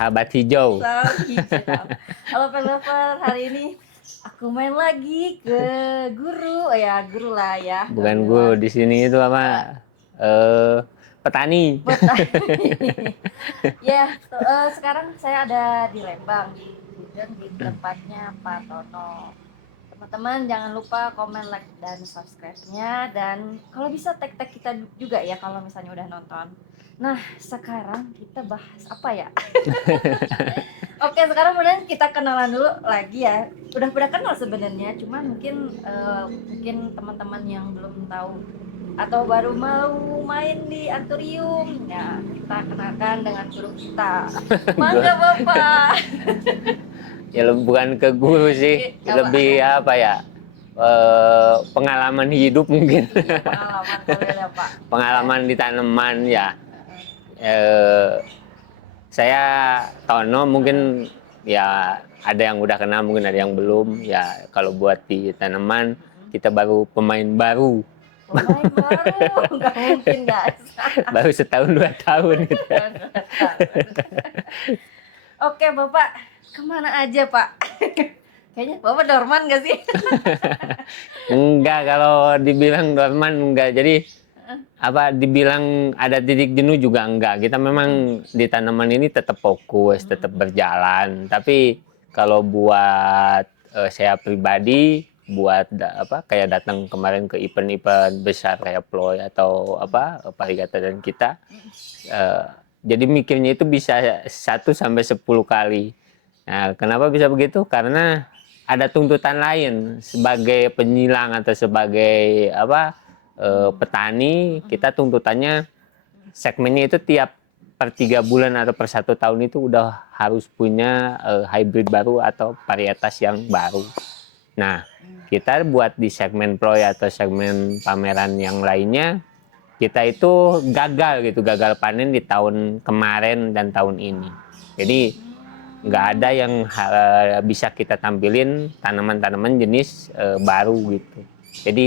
Sahabat hijau. Sahabat hijau. Halo Lover, hari ini aku main lagi ke guru, ya guru lah ya. Bukan guru di sini itu apa? Petani. Petani. Ya, sekarang saya ada di Lembang dan di tempatnya Pak Tono. Teman-teman jangan lupa komen, like, dan subscribe-nya, dan kalau bisa tag-tag kita juga ya kalau misalnya udah nonton. Nah, sekarang kita bahas apa ya? Oke, sekarang kemudian kita kenalan dulu lagi ya. Udah pada kenal sebenarnya, cuman mungkin teman-teman yang belum tahu atau baru mau main di Anturium, ya kita kenalkan dengan guru kita. Mangga Bapak. Ya bukan ke guru sih, lebih apa ya? Pengalaman hidup mungkin. Iya, pengalaman kalian ya Pak. Pengalaman di tanaman ya. Saya Tono mungkin ya ada yang udah kenal, mungkin ada yang belum. Ya kalau buat di tanaman kita baru pemain baru. Pemain baru, nggak mungkin guys. Baru setahun 2 tahun gitu. Oke Bapak, kemana aja Pak? Kayaknya Bapak dorman gak sih? Enggak, kalau dibilang dorman enggak. Jadi apa dibilang ada titik jenuh juga enggak. Kita memang di tanaman ini tetap fokus, tetap berjalan. Tapi kalau buat saya pribadi, buat kayak datang kemarin ke event-event besar kayak Ploy atau Parigata dan kita, jadi mikirnya itu bisa 1-10 kali. Nah, kenapa bisa begitu? Karena ada tuntutan lain sebagai penyilang atau sebagai petani. Kita tuntutannya segmennya itu tiap per 3 bulan atau per 1 tahun itu udah harus punya hybrid baru atau varietas yang baru. Nah, kita buat di segmen Ploy atau segmen pameran yang lainnya, kita itu gagal panen di tahun kemarin dan tahun ini. Jadi nggak ada yang bisa kita tampilin tanaman-tanaman jenis baru gitu. Jadi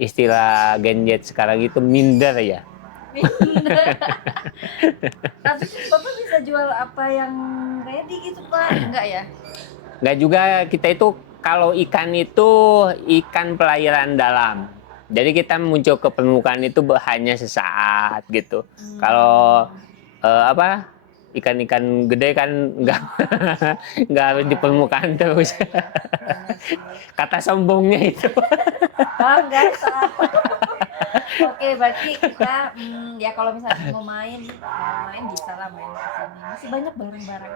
istilah Gen Z sekarang itu minder ya. Minder. Tapi Bapak bisa jual apa yang ready gitu Pak? Enggak ya? Nggak juga, kita itu kalau ikan itu ikan pelayaran dalam. Jadi kita muncul ke permukaan itu hanya sesaat gitu. Kalau ikan-ikan gede kan nggak harus di permukaan terus. Kata sombongnya itu. Enggak salah. Oke, berarti kita ya kalau misalnya mau main bisa lah main ke sini. Masih banyak barang-barang.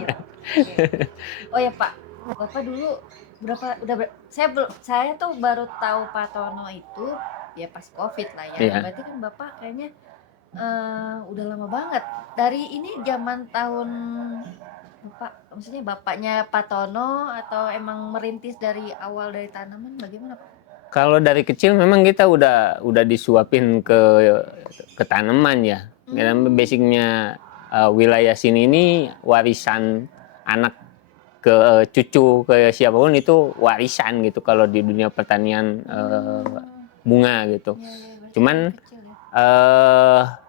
Iya. Oke. Oh ya Pak, Bapak dulu saya tuh baru tahu Pak Tono itu ya pas Covid lah ya. Iya. Berarti kan Bapak kayaknya udah lama banget. Dari ini zaman tahun Bapak, maksudnya bapaknya Pak Tono atau emang merintis dari awal dari tanaman, bagaimana Pak? Kalau dari kecil memang kita udah disuapin ke tanaman ya. Karena basicnya wilayah sini ini warisan anak ke cucu ke siapapun itu warisan gitu kalau di dunia pertanian bunga gitu. Cuman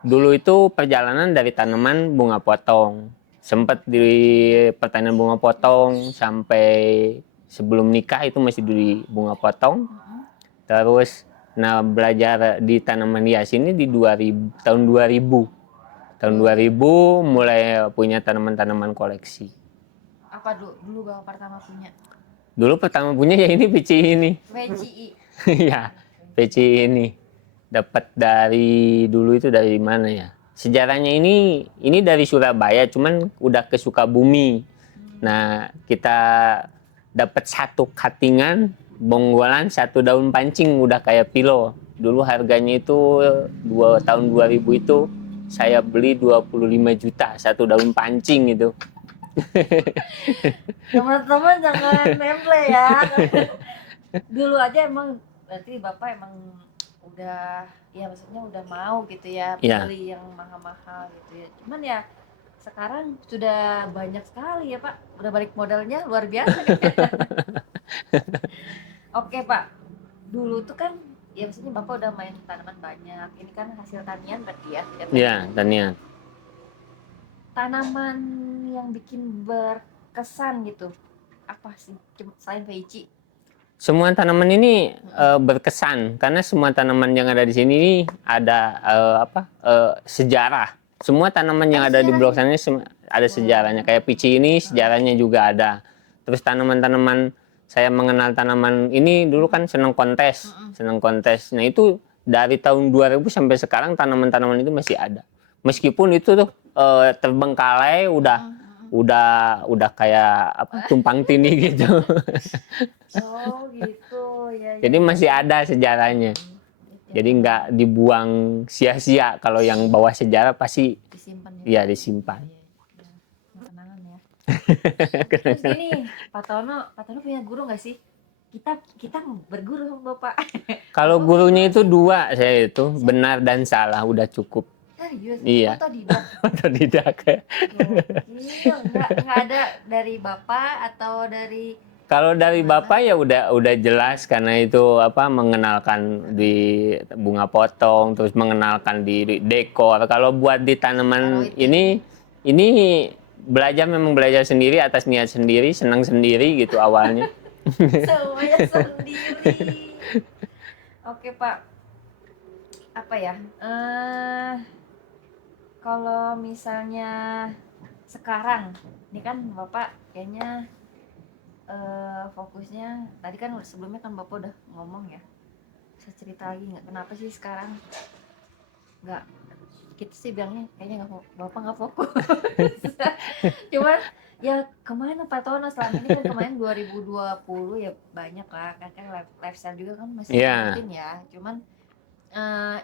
dulu itu perjalanan dari tanaman bunga potong. Sempat di pertanian bunga potong sampai sebelum nikah itu masih di bunga potong. Terus belajar di tanaman hias ini di tahun 2000. Tahun 2000 mulai punya tanaman-tanaman koleksi. Apa dulu Bapak pertama punya? Dulu pertama punya ya ini peci ini. VCI. Ya, peci ini. Dapat dari dulu itu dari mana ya? Sejarahnya ini dari Surabaya, cuman udah ke Sukabumi. Nah, kita dapat 1 cuttingan bonggolan 1 daun pancing udah kayak pilo. Dulu harganya itu tahun 2000 itu saya beli 25 juta 1 daun pancing itu. Teman-teman jangan nemple ya. Dulu aja emang berarti Bapak emang udah ya maksudnya udah mau gitu ya beli yang mahal-mahal gitu ya. Cuman ya sekarang sudah banyak sekali ya Pak. Udah balik modalnya luar biasa kan? Oke Pak, dulu tuh kan ya maksudnya Bapak udah main tanaman banyak. Ini kan hasil tanian berarti ya? Iya, tanian. tanaman yang bikin berkesan gitu apa sih selain Feici? Semua tanaman ini berkesan karena semua tanaman yang ada di sini ini ada sejarah. Semua tanaman yang ada di blok sana ada sejarahnya. Kayak pici ini sejarahnya juga ada. Terus tanaman-tanaman, saya mengenal tanaman ini dulu kan senang kontes, senang kontes. Nah itu dari tahun 2000 sampai sekarang tanaman-tanaman itu masih ada. Meskipun itu tuh terbengkalai, udah kayak tumpang tindih gitu. Oh gitu ya. Jadi masih ada sejarahnya. Jadi nggak dibuang sia-sia. Kalau yang bawa sejarah pasti disimpan ya disimpan. Kenangan ya. Terus gini, Pak Tono punya guru nggak sih? Kita berguru sama Bapak. Kalau gurunya itu dua, saya itu benar dan salah udah cukup. Serius? Iya. Otodidak. Gokil, nggak ada dari Bapak atau dari. Kalau dari Bapak ya udah jelas karena itu mengenalkan di bunga potong, terus mengenalkan di dekor. Kalau buat di tanaman ini memang belajar sendiri atas niat sendiri, senang sendiri gitu awalnya. Semuanya sendiri. Oke Pak, apa ya? Kalau misalnya sekarang, ini kan Bapak kayaknya fokusnya tadi kan sebelumnya kan Bapak udah ngomong ya. Saya cerita lagi nggak? Kenapa sih sekarang nggak? Kita sih bilangnya kayaknya Bapak nggak fokus. Cuman ya kemana Pak Tono selama ini kan kemarin 2020 ya banyak lah kan lifestyle juga kan masih rutin ya. Cuman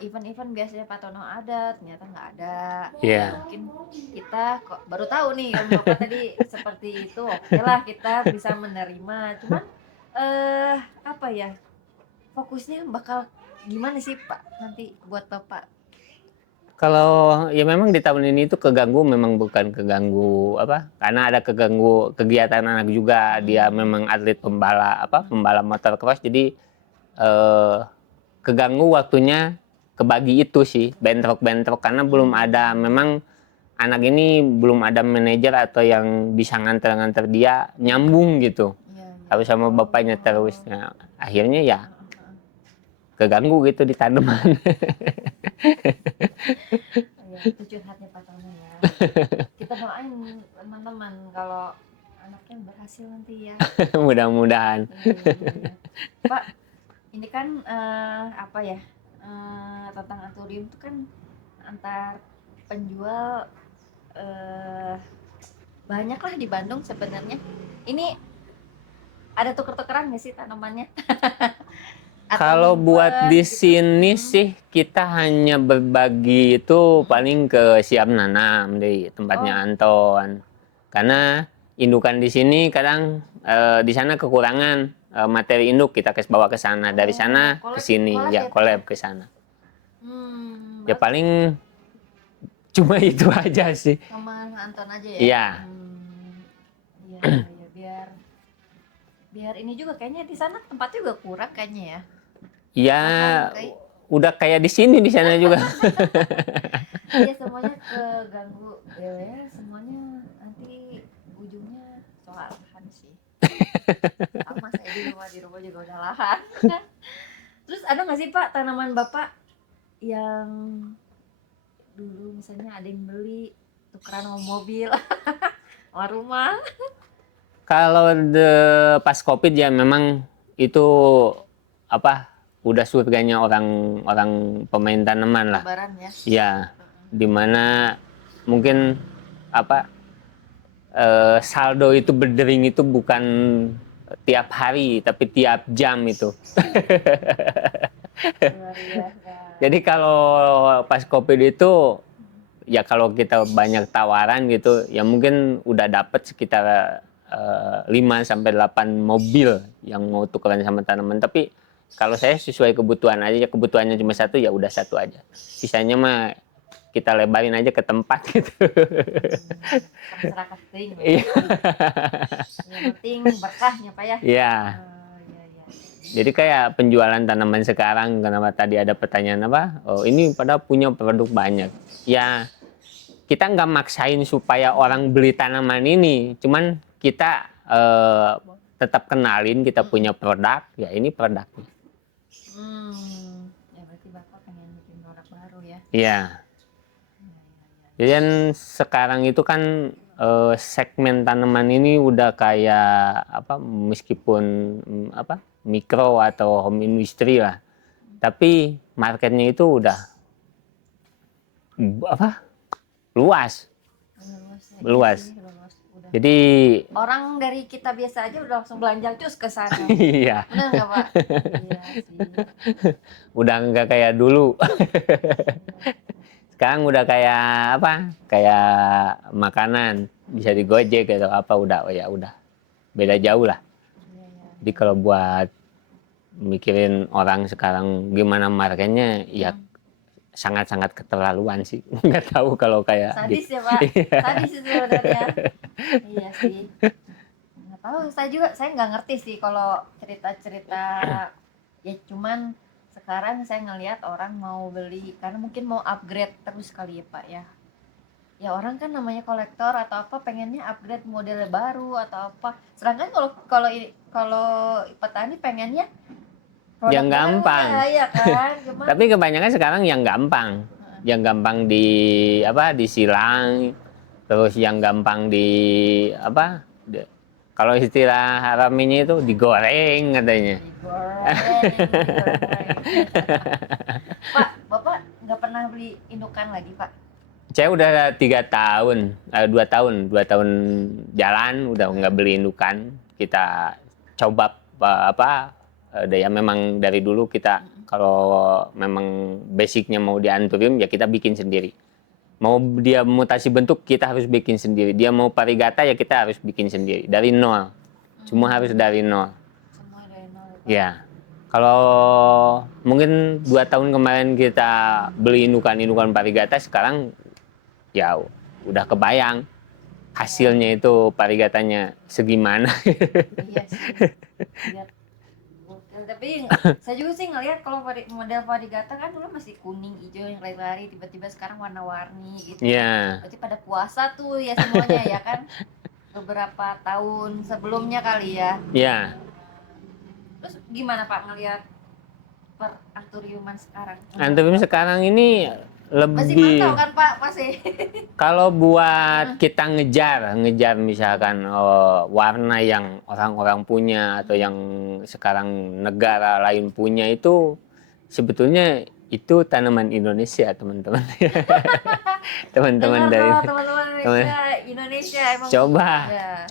event-event biasanya Pak Tono ada ternyata nggak ada. Mungkin kita kok baru tahu nih kalau Bapak tadi seperti itu. Oke lah kita bisa menerima. Cuman apa ya, fokusnya bakal gimana sih Pak nanti buat Bapak? Kalau ya memang di tahun ini itu keganggu, memang bukan keganggu karena ada keganggu kegiatan anak juga. Dia memang atlet pembalap motocross, jadi keganggu waktunya kebagi itu sih, bentrok karena belum ada, memang anak ini belum ada manajer atau yang bisa nganter dia nyambung gitu. Harus sama bapaknya terus. Nah, akhirnya ya keganggu gitu di tanaman. Itu curhatnya Pak Tono ya. Kita doain teman-teman kalau anaknya berhasil nanti ya. Mudah-mudahan. Pak, ini kan tentang anturium itu kan antar penjual banyak lah di Bandung sebenarnya. Ini ada tuker-tukeran nggak sih tanamannya? Kalau buat di sini sih kita hanya berbagi itu paling ke siap nanam di tempatnya Anton. Karena indukan di sini kadang di sana kekurangan materi induk, kita bawa ke sana, dari sana ke sini ya collab ke sana. Ya paling cuma itu aja sih. Sama Anton aja ya. Iya. Ya biar ini juga kayaknya di sana tempatnya juga kurang kayaknya ya. Iya, udah kayak di sini, di sana juga. Iya, semuanya keganggu ya, semuanya nanti ujungnya soal lahan sih. Sama saya di rumah juga udah lahan. Terus ada nggak sih Pak tanaman Bapak yang dulu misalnya ada yang beli tukeran sama mobil, sama rumah? Kalau pas COVID ya memang itu udah surganya orang pemain tanaman lah. Lebaran ya. Ya, dimana mungkin saldo itu berdering itu bukan tiap hari tapi tiap jam itu. Jadi kalau pas COVID itu ya kalau kita banyak tawaran gitu ya mungkin udah dapat sekitar 5 sampai 8 mobil yang mau tukeran sama tanaman, tapi kalau saya sesuai kebutuhan aja, kebutuhannya cuma satu ya udah satu aja, sisanya mah kita lebarin aja ke tempat gitu. Masyarakat ting. Yang penting berkahnya Pak ya. Iya. Jadi kayak penjualan tanaman sekarang, kenapa tadi ada pertanyaan oh ini pada punya produk banyak. Ya kita nggak maksain supaya orang beli tanaman ini, cuman kita tetap kenalin kita punya produk, ya ini produknya. Ya berarti Bapak pengen bikin produk baru ya. Iya. Jadi kan sekarang itu kan segmen tanaman ini udah kayak apa, meskipun mikro atau home industry lah, tapi marketnya itu udah luas. Luas. Udah. Jadi orang dari kita biasa aja udah langsung belanja cus ke sana. iya, Benar nggak Pak? Iya sih. udah nggak kayak dulu. Sekarang udah kayak apa? Kayak makanan bisa digojek atau apa, udah beda jauh lah. Jadi kalau buat mikirin orang sekarang gimana marketnya, ya sangat-sangat keterlaluan sih. Nggak tahu kalau kayak sadis gitu. Ya Pak, sadis sih sebenarnya. Iya sih. Nggak tahu, saya nggak ngerti sih kalau cerita-cerita, ya cuman sekarang saya ngelihat orang mau beli karena mungkin mau upgrade terus kali ya Pak ya. Ya orang kan namanya kolektor atau apa pengennya upgrade model baru atau apa. Sedangkan kalau petani pengennya produk Yang gampang. baru ya kan. Cuman, Tapi kebanyakan sekarang yang gampang. Yang gampang disilang, terus yang gampang kalau istilah haraminya itu digoreng katanya. Pak, Bapak nggak pernah beli indukan lagi Pak? Saya udah 2 tahun jalan udah nggak beli indukan. Kita coba ya memang dari dulu kita kalau memang basicnya mau di anthurium ya kita bikin sendiri. Mau dia mutasi bentuk kita harus bikin sendiri. Dia mau variegata ya kita harus bikin sendiri dari nol. Semua harus dari nol. Semua dari nol. Ya. Kalau mungkin 2 tahun kemarin kita beli indukan variegata, sekarang ya udah kebayang hasilnya itu variegatanya segimana. Iya sih. Lihat. Tapi saya juga sih ngelihat kalau model variegata kan dulu masih kuning, hijau yang lari-lari, tiba-tiba sekarang warna-warni gitu. Iya. Berarti pada puasa tuh ya semuanya ya kan? Beberapa tahun sebelumnya kali ya. Iya. Terus gimana Pak ngelihat anthuriuman sekarang? Anthurium sekarang ini Masih lebih mantau kan Pak? Masih. kalau buat kita ngejar misalkan warna yang orang-orang punya atau yang sekarang negara lain punya, itu sebetulnya itu tanaman Indonesia, teman-teman. Teman-teman dari Indonesia emang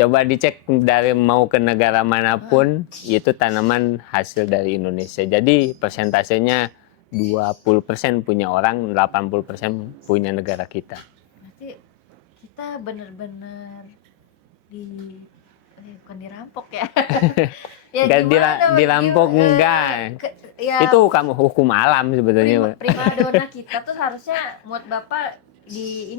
coba dicek dari mau ke negara manapun, itu tanaman hasil dari Indonesia. Jadi persentasenya 20% punya orang, 80% punya negara kita. Berarti kita benar-benar bukan dirampok ya. Ya dirampok enggak. Ya, itu kamu hukum alam sebetulnya. Primadona kita tuh harusnya buat Bapak di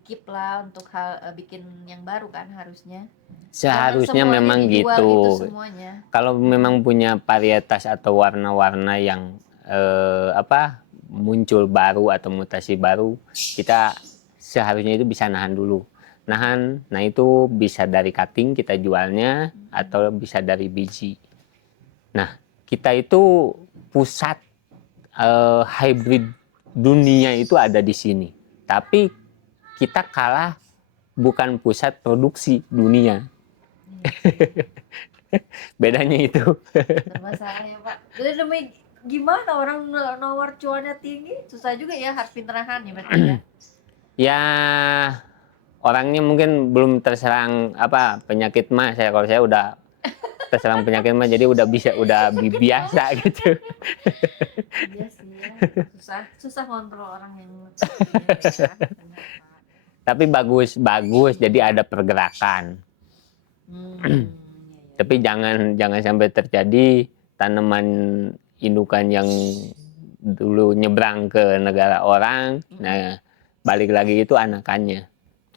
keep lah untuk bikin yang baru kan harusnya. Seharusnya memang gitu. Kalau memang punya varietas atau warna-warna yang muncul baru atau mutasi baru, kita seharusnya itu bisa nahan dulu. Nah itu bisa dari cutting kita jualnya atau bisa dari biji. Nah, kita itu pusat hybrid dunia itu ada di sini. Tapi kita kalah bukan pusat produksi dunia. Bedanya itu. Masalahnya Pak. Jadi demi gimana orang nawar cuannya tinggi, susah juga ya, harus pinter nahan ya berarti ya. Ya orangnya mungkin belum terserang penyakit mah. Kalau saya udah terserang penyakit mah, jadi udah biasa gitu. Iya sih ya. Susah kontrol orang yang tapi bagus jadi ada pergerakan. Tapi jangan sampai terjadi tanaman indukan yang dulu nyebrang ke negara orang, nah balik lagi itu anakannya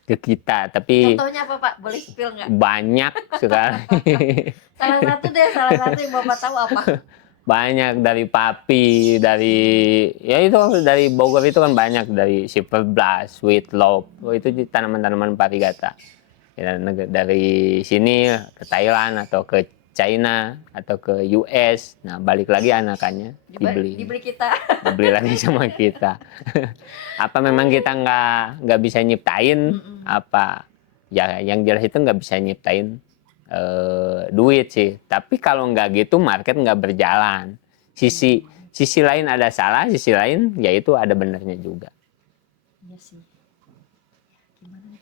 ke kita. Tapi contohnya apa Pak? Boleh spill nggak? Banyak sekali. Salah satu yang Bapak tahu apa? banyak dari papi, dari ya itu dari Bogor itu kan banyak, dari Silver Blast, Sweet Love, itu tanaman-tanaman varigata. Ya, dari sini ke Thailand atau ke China atau ke US, nah balik lagi anakannya dibeli kita. dibeli lagi sama kita. Apa memang kita nggak bisa nyiptain apa ya, yang jelas itu nggak bisa nyiptain duit sih. Tapi kalau nggak gitu market nggak berjalan. Sisi lain ada salah, sisi lain yaitu ada benernya juga. Iya sih. Gimana nih?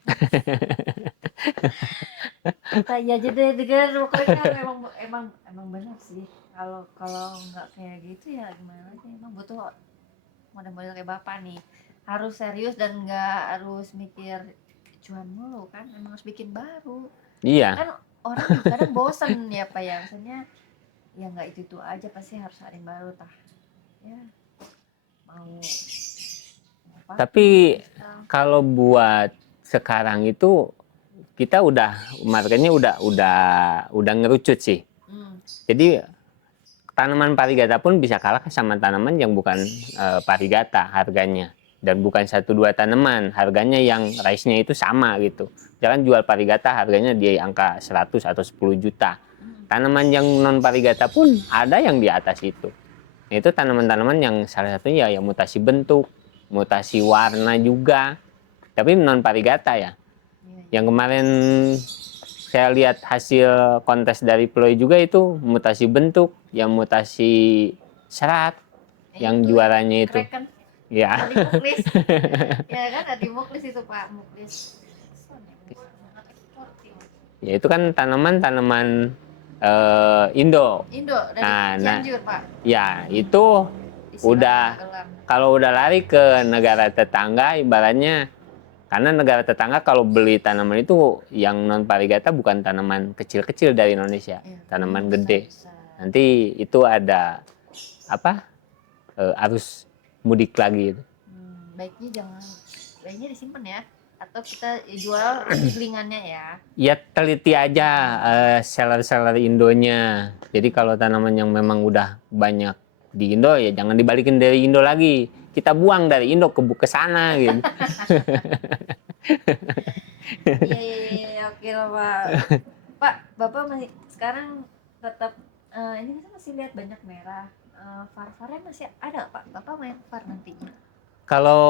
Kita iya aja deh dengar, pokoknya emang benar sih. Kalau nggak kayak gitu ya gimana sih? Emang butuh model-model kayak bapak nih. Harus serius dan nggak harus mikir cuan mulu kan. Emang harus bikin baru. Iya. Kan orang juga kadang bosen ya pak ya. Misalnya ya nggak itu aja, pasti harus ada yang baru tah. Ya mau apa? Tapi kalau buat sekarang itu kita marketnya udah ngerucut sih. Jadi tanaman varigata pun bisa kalah sama tanaman yang bukan varigata harganya, dan bukan 1-2 tanaman harganya yang rice-nya itu sama gitu. Jangan jual varigata harganya di angka 100 atau 10 juta. Tanaman yang non varigata pun ada yang di atas itu. Itu tanaman-tanaman yang salah satunya ya mutasi bentuk, mutasi warna juga. Tapi non varigata ya. Yang kemarin saya lihat hasil kontes dari Ploy juga itu mutasi bentuk, yang mutasi serat, yang itu juaranya itu. Kan? Ya. Adi Muklis. Ya kan Adi Muklis itu Pak Muklis. Ya itu kan tanaman-tanaman Indo. Indo dari Cianjur Pak. Ya itu udah, kalau udah lari ke negara tetangga ibaratnya, karena negara tetangga kalau beli tanaman itu yang non varigata bukan tanaman kecil-kecil dari Indonesia, tanaman gede. Nanti itu ada apa arus mudik lagi itu. Baiknya disimpan ya, atau kita jual segelingannya ya. Ya teliti aja seller-seller Indonya. Jadi kalau tanaman yang memang udah banyak di Indo ya jangan dibalikin dari Indo lagi. Kita buang dari Indo ke sana gitu. Iya, oke lah Pak. Pak, Bapak masih sekarang tetap ini kita masih lihat banyak merah. Var-varnya masih ada Pak. Bapak main var nantinya. Kalau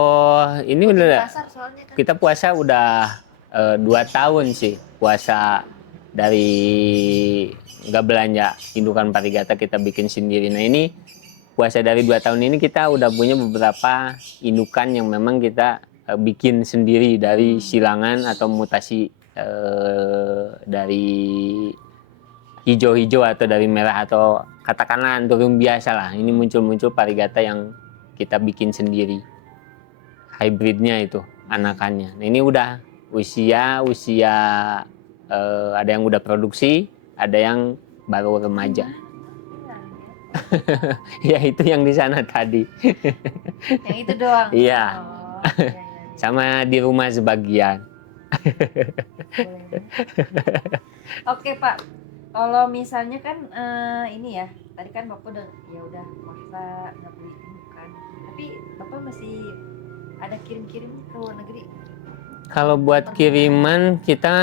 ini udah Pasar, soalnya kan. kita puasa udah 2 tahun sih, puasa dari nggak belanja indukan varigata, kita bikin sendiri. Nah ini puasa dari 2 tahun ini kita udah punya beberapa indukan yang memang kita bikin sendiri dari silangan atau mutasi dari hijau-hijau atau dari merah, atau katakanlah anthurium biasa lah. Ini muncul-muncul varigata yang kita bikin sendiri. Hybridnya itu anakannya. Nah, ini udah usia ada yang udah produksi, ada yang baru remaja. Ya itu yang di sana tadi. Yang itu doang. Iya. Iya. Sama di rumah sebagian. Oke Pak, kalau misalnya kan ini ya, tadi kan Bapak udah puasa nggak beli indukan, tapi Bapak masih ada kirim-kirim ke luar negeri? Kalau buat kiriman kita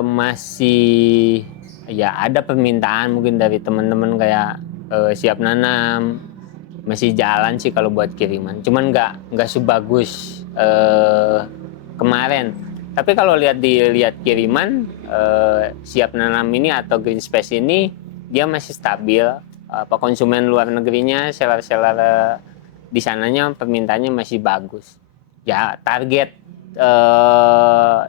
masih ya ada permintaan mungkin dari teman-teman kayak Siap Nanam, masih jalan sih kalau buat kiriman. Cuman nggak sebagus kemarin. Tapi kalau dilihat kiriman Siap Nanam ini atau Green Space ini dia masih stabil. Konsumen luar negerinya, seller-seller di sananya permintaannya masih bagus. Ya target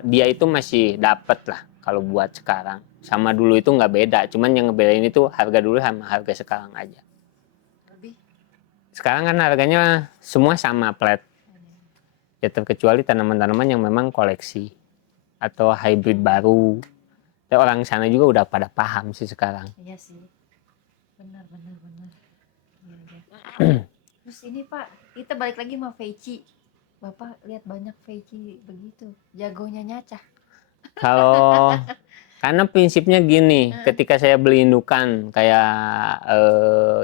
dia itu masih dapat lah kalau buat sekarang. Sama dulu itu nggak beda, cuman yang ngebedain itu harga dulu sama harga sekarang aja. Sekarang kan harganya semua sama flat. Ya terkecuali tanaman-tanaman yang memang koleksi atau hybrid baru. Ya, orang sana juga udah pada paham sih sekarang. Iya sih. Benar. Terus ini Pak, kita balik lagi sama Veci. Bapak lihat banyak Veci begitu, jagonya nyacah. Kalau Karena prinsipnya gini, ketika saya beli indukan kayak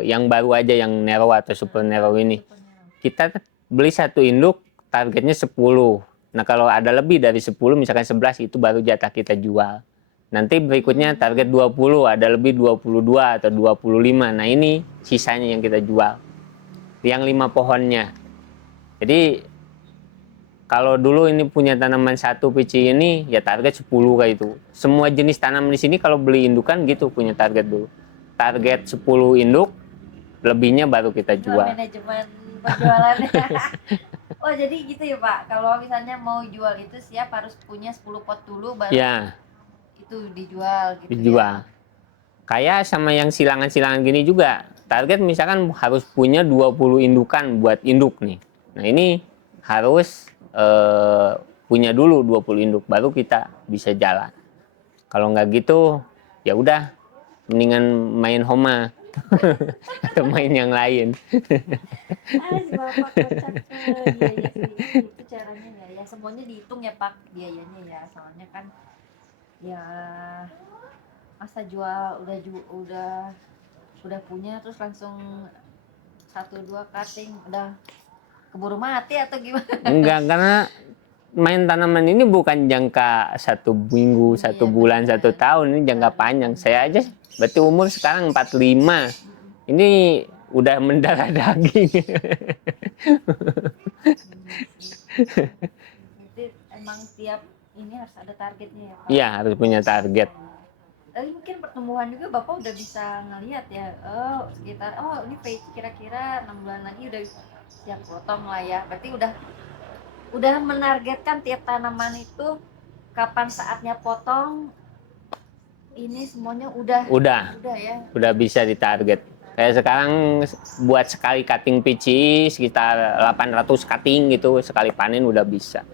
yang baru aja yang Nero atau Super Nero ini, kita beli satu induk targetnya 10. Nah, kalau ada lebih dari 10 misalkan 11 itu baru jatah kita jual. Nanti berikutnya target 20, ada lebih 22 atau 25. Nah, ini sisanya yang kita jual. Yang 5 pohonnya. Jadi kalau dulu ini punya tanaman satu pici ini ya target 10 kayak itu. Semua jenis tanaman di sini kalau beli indukan gitu punya target dulu. Target 10 induk, lebihnya baru kita jual. Manajemen penjualannya. Oh jadi gitu ya Pak, kalau misalnya mau jual itu siap harus punya 10 pot dulu baru Ya, itu dijual gitu dijual. ya. Kayak sama yang silangan-silangan gini juga. Target misalkan harus punya 20 indukan buat induk nih. Nah, ini harus punya dulu 20 induk baru kita bisa jalan. Kalau nggak gitu, ya udah mendingan main homa atau main yang lain. Si Bapak kocak. Iya ya sih, itu caranya ya semuanya dihitung ya Pak biayanya ya. Soalnya kan ya masa jual udah punya terus langsung 1-2 cutting udah keburu mati atau gimana? Enggak, karena main tanaman ini bukan jangka 1 minggu, 1 bulan, Iya, 1 tahun. Ini jangka panjang. Saya aja berarti umur sekarang 45. Ini udah mendarah daging. Jadi emang tiap ini harus ada targetnya ya Pak. Iya, harus punya target. Tapi mungkin pertumbuhan juga Bapak udah bisa ngelihat ya. Oh, sekitar ini kira-kira 6 bulan lagi udah siap potong lah ya. Berarti udah menargetkan tiap tanaman itu kapan saatnya potong. Ini semuanya udah ya. Udah bisa ditarget. Kayak sekarang buat sekali cutting pici sekitar 800 cutting gitu, sekali panen udah bisa.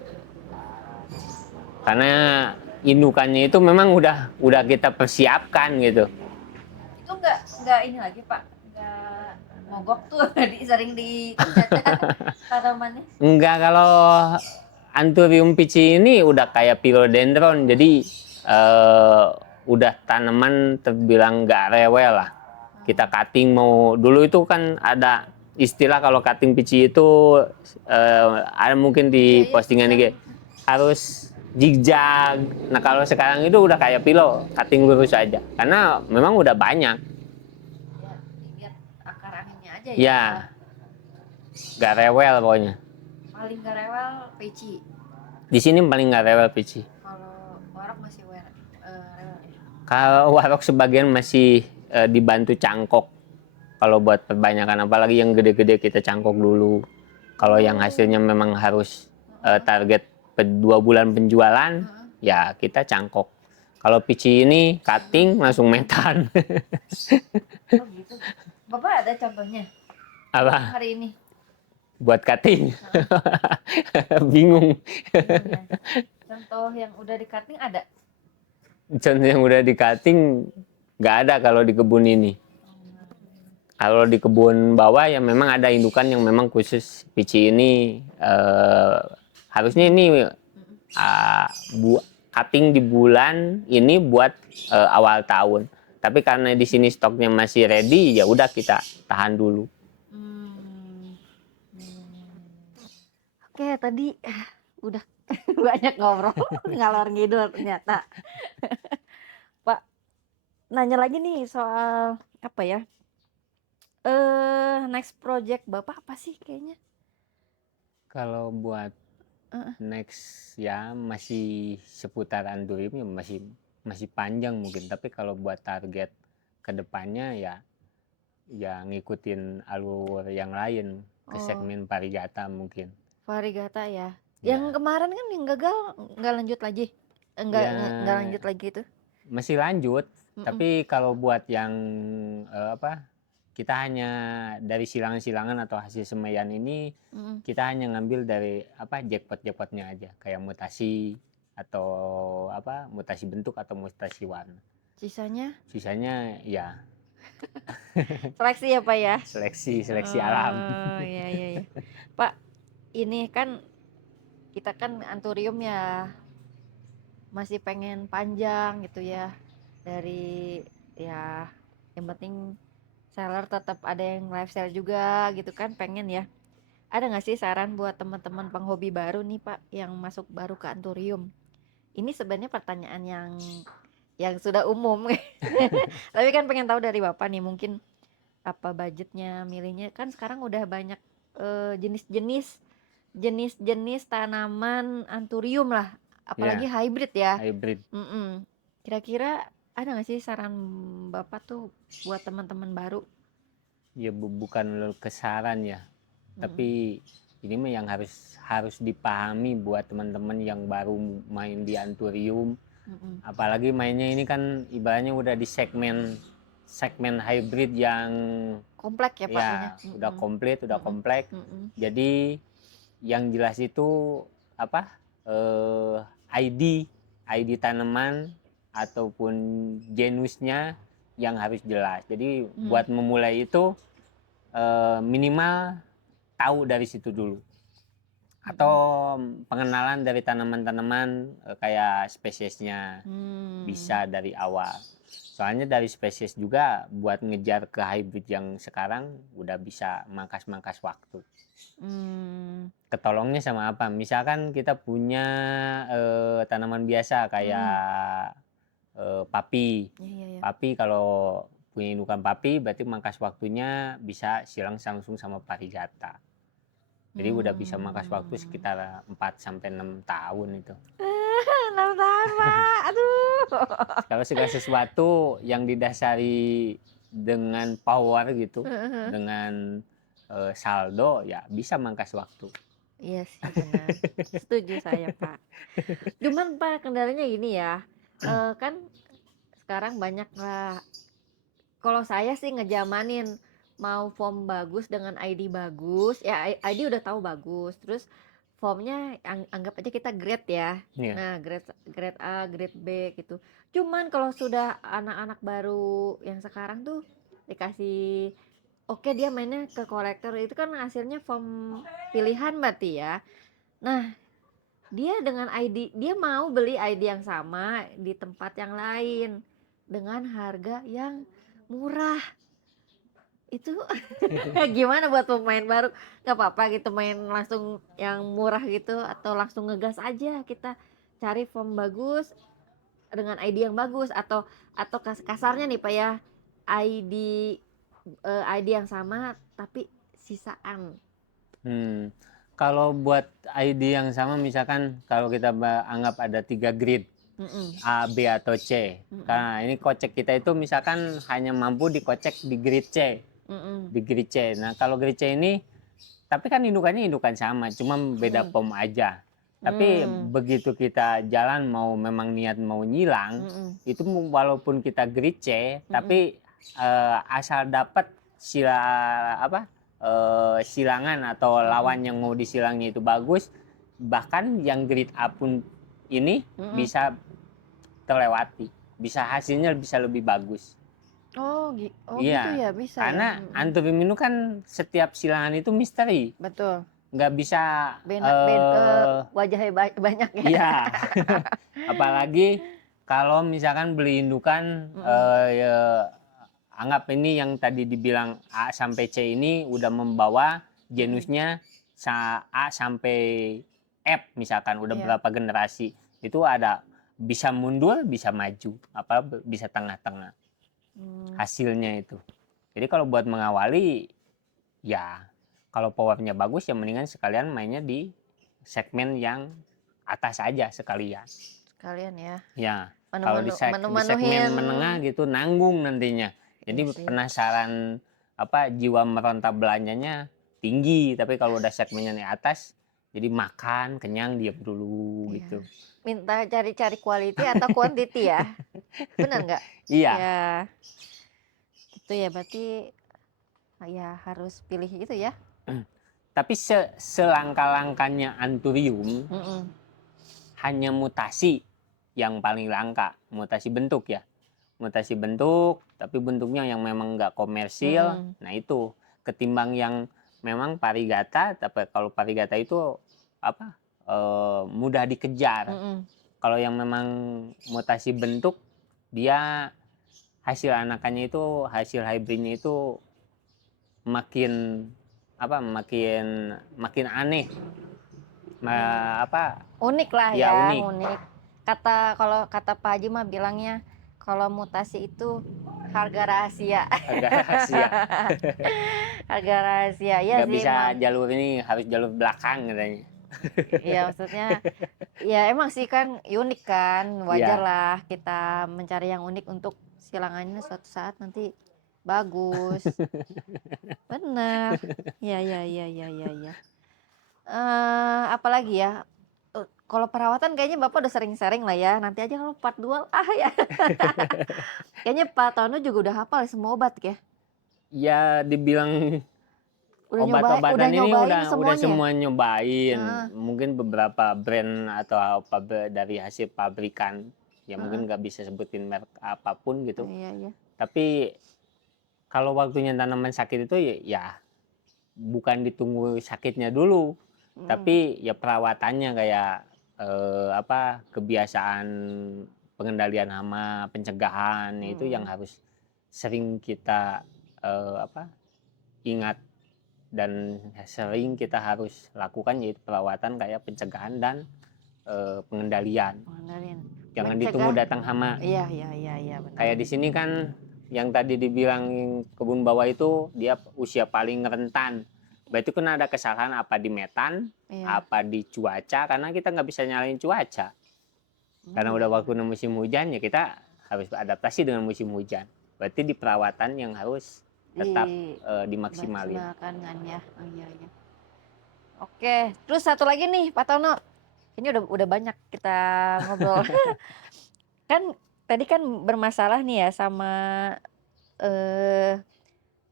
Karena indukannya itu memang udah kita persiapkan gitu. Itu enggak ini lagi Pak, enggak mogok tuh sering dicaca tanamannya. Enggak, kalau Anthurium pici ini udah kayak philodendron, jadi udah tanaman terbilang nggak rewel lah. Kita cutting mau dulu itu kan ada istilah kalau cutting pici itu ada mungkin di postingan ini harus zigzag. Nah, kalau sekarang itu udah kayak pilo, cutting lurus aja. Karena memang udah banyak. Ya, lihat akar anginnya aja ya. Ya, nggak rewel pokoknya. Paling gak rewel peci. Di sini paling nggak rewel pici. Kalau warok masih rewel ya. Kalau warok sebagian masih dibantu cangkok. Kalau buat perbanyakan, apalagi yang gede-gede kita cangkok dulu. Kalau yang hasilnya memang harus target 2 bulan penjualan, ya kita cangkok. Kalau pici ini cutting langsung metan. Oh gitu. Bapak ada contohnya Apa? hari ini? Buat cutting. Bingung. Ya. Contoh yang udah di cutting ada? Contoh yang udah di cutting nggak ada kalau di kebun ini. Kalau di kebun bawah ya memang ada indukan yang memang khusus pici ini harusnya ini cutting di bulan ini buat awal tahun. Tapi karena di sini stoknya masih ready, ya udah kita tahan dulu. Oke, tadi udah banyak ngobrol ngalor ngidul ternyata. Pak, nanya lagi nih soal apa ya? Next project Bapak apa sih kayaknya? Kalau buat next ya masih seputar Anthurium ya masih panjang mungkin. Tapi kalau buat target kedepannya ya ngikutin alur yang lain ke segmen varigata mungkin. Varigata ya. Yang kemarin kan yang gagal nggak lanjut lagi. Nggak lanjut lagi itu. Masih lanjut, tapi kalau buat yang kita hanya dari silangan-silangan atau hasil semaian ini kita hanya ngambil dari jackpot-jackpotnya aja, kayak mutasi atau mutasi bentuk atau mutasi warna. Sisanya ya seleksi ya Pak ya. Seleksi alam. Iya. Pak, ini kan kita kan Anthurium ya masih pengen panjang gitu ya, dari ya yang penting seller tetap ada yang live sale juga gitu kan, pengen ya. Ada nggak sih saran buat teman-teman penghobi baru nih Pak yang masuk baru ke Anturium? Ini sebenarnya pertanyaan yang sudah umum. Tapi kan pengen tahu dari Bapak nih, mungkin apa budgetnya milihnya, kan sekarang udah banyak jenis-jenis tanaman Anturium lah, apalagi Ya, hybrid ya. hybrid. Mm-mm. Kira-kira ada nggak sih saran Bapak tuh buat teman-teman baru? Ya bukan kesaran ya, Mm-mm. tapi ini mah yang harus harus dipahami buat teman-teman yang baru main di Anturium. Mm-mm. Apalagi mainnya ini kan ibaratnya udah di segmen segmen hybrid yang Komplek ya Pak ini. ya udah Mm-mm. komplit, udah Mm-mm. komplek. Mm-mm. Jadi yang jelas itu apa? eh, ID ID tanaman ataupun genusnya yang harus jelas. Jadi buat memulai itu minimal tahu dari situ dulu. Atau pengenalan dari tanaman-tanaman kayak spesiesnya bisa dari awal. Soalnya dari spesies juga buat ngejar ke hybrid yang sekarang udah bisa mangkas-mangkas waktu. Hmm. Ketolongnya sama apa? Misalkan kita punya tanaman biasa kayak papi. Iya, iya, iya. Papi kalau punya indukan papi berarti mangkas waktunya bisa silang langsung sama parigata. Jadi udah bisa mangkas waktu sekitar 4 sampai 6 tahun itu. 6 tahun Pak, aduh. Kalau segala sesuatu yang didasari dengan power gitu, dengan saldo ya bisa mangkas waktu. Iya sih benar, setuju saya Pak. Cuman Pak kendalanya gini ya, kan sekarang banyak lah. Kalau saya sih ngejamanin mau form bagus dengan ID bagus, ya ID udah tahu bagus. Terus formnya anggap aja kita grade ya. Iya. Nah, grade A, grade B gitu. Cuman kalau sudah anak-anak baru yang sekarang tuh dikasih oke dia mainnya ke kolektor itu kan hasilnya form pilihan berarti ya. Nah, dia dengan ID, dia mau beli ID yang sama di tempat yang lain dengan harga yang murah. Itu gimana buat pemain baru? Gak apa-apa gitu main langsung yang murah gitu, atau langsung ngegas aja kita cari form bagus dengan ID yang bagus, atau kasarnya nih Pak ya, ID ID yang sama tapi sisaan. Hmm. Kalau buat ID yang sama misalkan kalau kita anggap ada 3 grid Mm-mm. A, B atau C. Karena ini kocek kita itu misalkan hanya mampu dikocek di grid C. Mm-mm. Di grid C. Nah, kalau grid C ini tapi kan indukannya indukan sama, cuma beda Mm-mm. pom aja. Tapi Mm. begitu kita jalan mau memang niat mau nyilang, Mm-mm. itu walaupun kita grid C, Mm-mm. tapi asal dapat apa silangan atau lawan yang mau disilangnya itu bagus, bahkan yang grid A pun ini bisa terlewati, bisa hasilnya bisa lebih bagus. Oh, oh gitu Iya, ya, bisa ya. karena Anturium itu kan setiap silangan itu misteri, Betul. nggak bisa Wajahnya banyak ya. iya. Apalagi kalau misalkan beli indukan ya, anggap ini yang tadi dibilang A sampai C ini udah membawa genusnya A sampai F misalkan udah Iya. berapa generasi, itu ada bisa mundur bisa maju apa bisa tengah-tengah hasilnya itu. Jadi kalau buat mengawali ya kalau powernya bagus ya mendingan sekalian mainnya di segmen yang atas aja sekalian. Sekalian ya. Ya, kalau di segmen menengah gitu nanggung nantinya. Jadi Iya sih. penasaran apa jiwa meronta belanjanya tinggi, tapi kalau udah segmennya di atas jadi makan kenyang diam dulu Iya. gitu. Minta cari-cari quality atau quantity ya. Benar nggak? Iya. Ya. Gitu ya, berarti ya harus pilih itu ya. Tapi selangkah-langkahnya Anturium hanya mutasi yang paling langka, mutasi bentuk ya. Mutasi bentuk, tapi bentuknya yang memang nggak komersil. Nah itu ketimbang yang memang parigata, tapi kalau parigata itu apa mudah dikejar. kalau yang memang mutasi bentuk, dia hasil anakannya itu, hasil hybridnya itu makin makin aneh. Apa Unik lah ya, ya, unik. unik. Kalau kata Pak Haji mah bilangnya kalau mutasi itu harga rahasia. Agak rahasia. Harga rahasia ya Nggak sih, bisa Mam. jalur ini, harus jalur belakang katanya. Iya, maksudnya ya emang sih kan unik kan, wajar Iya. lah kita mencari yang unik untuk silangannya suatu saat nanti bagus. Bener. Ya, ya, ya, ya, ya, ya. Apalagi ya? Kalau perawatan kayaknya Bapak udah sering sharing lah ya. Nanti aja kalau part 2 ya. Kayaknya Pak Tono juga udah hafal semua obat ya. Ya dibilang Udah obat-obatan ini nyobain udah semuanya. semua nyobain. Heeh, Mungkin beberapa brand atau apa dari hasil pabrikan. Ya heeh. mungkin nggak bisa sebutin merek apapun gitu. Iya, iya. Tapi kalau waktunya tanaman sakit itu ya bukan ditunggu sakitnya dulu, Mm, tapi ya perawatannya kayak kebiasaan pengendalian hama, pencegahan itu yang mm. harus sering kita ingat dan sering kita harus lakukan, yaitu perawatan kayak pencegahan dan pengendalian. Pengendalian. Jangan ditunggu Mencegah. datang hama. Iya, iya, iya, iya, benar. Kayak di sini kan yang tadi dibilang kebun bawah itu dia usia paling rentan. Berarti kan ada kesalahan apa di metan, Iya. apa di cuaca, karena kita nggak bisa nyalain cuaca. Karena udah waktunya musim hujan, ya kita harus beradaptasi dengan musim hujan. Berarti di perawatan yang harus tetap dimaksimalin. Maksimalkan kan ya. Oh, iya, iya. Oke, terus satu lagi nih Pak Tono. Ini udah banyak kita ngobrol. Kan tadi kan bermasalah nih ya sama eh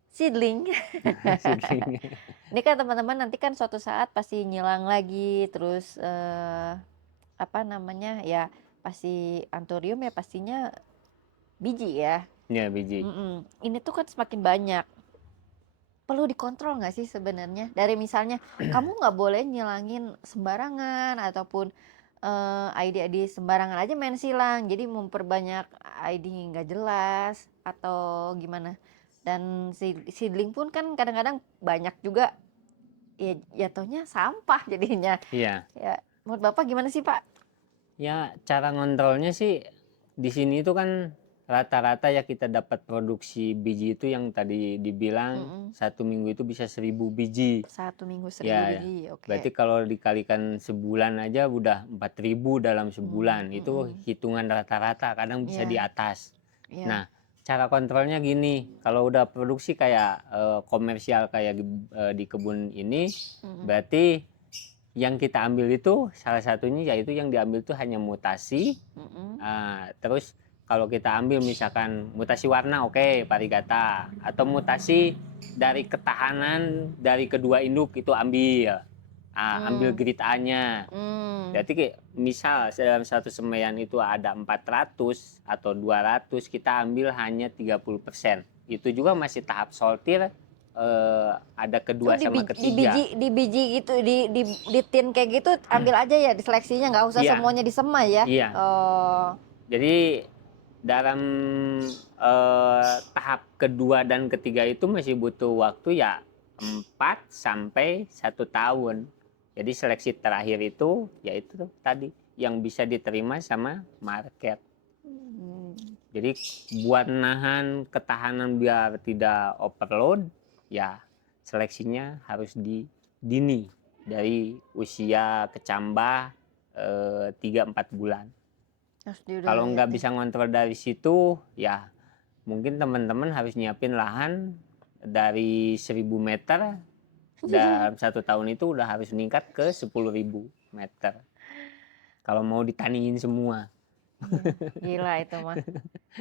seedling. Ini kan teman-teman nanti kan suatu saat pasti nyilang lagi, terus apa namanya ya, pasti anthurium ya pastinya biji ya. Ya biji. Ini tuh kan semakin banyak. Perlu dikontrol nggak sih sebenarnya? Dari misalnya kamu nggak boleh nyilangin sembarangan ataupun ID sembarangan aja main silang, jadi memperbanyak ID nggak jelas atau gimana? Dan seedling pun kan kadang-kadang banyak juga ya jatuhnya sampah jadinya. Iya. Ya, menurut Bapak gimana sih Pak? Ya cara ngontrolnya sih di sini itu kan rata-rata ya kita dapat produksi biji itu yang tadi dibilang satu minggu itu bisa 1.000 biji. 1 minggu 1.000 Ya, biji, oke. berarti kalau dikalikan sebulan aja udah 4.000 dalam sebulan. Itu hitungan rata-rata, kadang bisa Iya. di atas. Iya. Nah, cara kontrolnya gini, kalau udah produksi kayak komersial kayak di kebun ini, berarti yang kita ambil itu salah satunya yaitu yang diambil itu hanya mutasi. Terus kalau kita ambil misalkan mutasi warna, oke, varigata, atau mutasi dari ketahanan dari kedua induk itu ambil. Ambil grade A-nya. Jadi kayak misal dalam satu semaian itu ada 400 atau 200, kita ambil hanya 30%. Itu juga masih tahap sortir, ada kedua sama ketiga. Di biji gitu, di tin kayak gitu ambil aja ya, diseleksinya nggak usah Iya. semuanya disemai ya. Iya. Oh. Jadi dalam tahap kedua dan ketiga itu masih butuh waktu ya 4 sampai 1 tahun. Jadi seleksi terakhir itu yaitu tadi yang bisa diterima sama market. Jadi buat nahan ketahanan biar tidak overload, ya seleksinya harus dini dari usia kecambah 3-4 bulan. Kalau nggak bisa ngontrol dari situ, ya mungkin teman-teman harus nyiapin lahan dari 1.000 meter. Dalam 1 tahun itu udah harus meningkat ke 10.000 meter. Kalau mau ditaniin semua. Gila itu mah.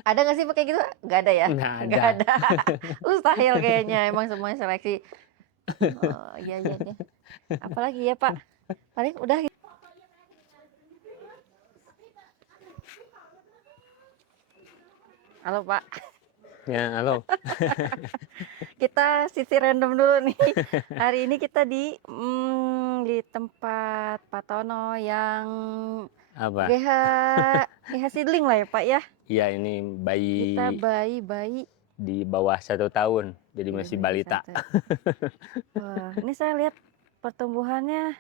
Ada nggak sih pakai gitu? Nggak ada ya? Nggak ada. Mustahil kayaknya, emang semuanya seleksi. Oh, iya, iya, iya. Apalagi ya Pak? Paling udah. Halo Pak. Ya, halo. Kita sisi random dulu nih. Hari ini kita di tempat Pak Tono yang Apa? GH GH seedling lah ya Pak ya. Iya, ini Kita bayi bayi di bawah 1 tahun, jadi iya, masih bayi balita. satu. Wah, ini saya lihat pertumbuhannya.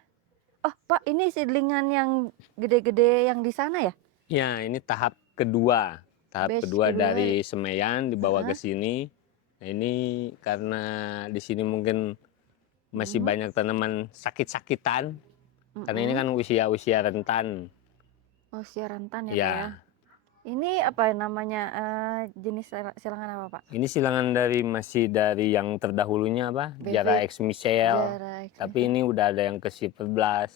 Oh Pak, ini seedlingan yang gede-gede yang di sana ya? Ya, ini tahap kedua. Tahap Batch kedua kedua. dari semaian dibawa ke Heeh. sini. Nah, ini karena di sini mungkin masih Mhm, banyak tanaman sakit-sakitan. Karena ini mhm. kan usia-usia rentan. Oh, siarantan ya Pak ya. Ya, Ini apa namanya, jenis silangan apa Pak? ini silangan masih dari yang terdahulunya apa? Jara BV X Michelle. jarak Tapi ini udah ada yang ke Silver,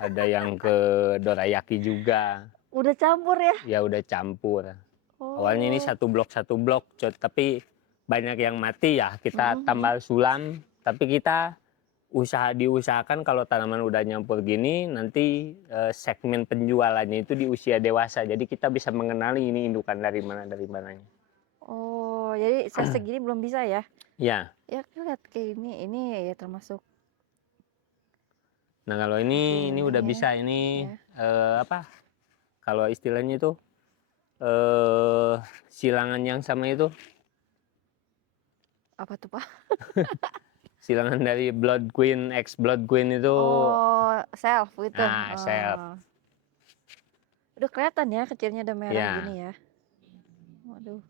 ada yang ke Dorayaki juga. udah campur ya? Ya udah campur. Awalnya ini Oh, satu blok, tapi banyak yang mati ya. Kita mhm, mhm. tambal sulam, tapi kita diusahakan kalau tanaman udah nyampur gini, nanti segmen penjualannya itu di usia dewasa. Jadi kita bisa mengenali ini indukan dari mananya. Oh, jadi saya segini belum bisa ya? Ya, Ya lihat kayak ini ya termasuk nah kalau ini udah gini bisa ini ya. apa? Kalau istilahnya itu silangan yang sama itu, Apa tuh Pak? silangan dari Blood Queen X Blood Queen itu, Oh, self gitu. self. Oh. Udah kelihatan ya kecilnya udah merah gini Ya, ya. Waduh,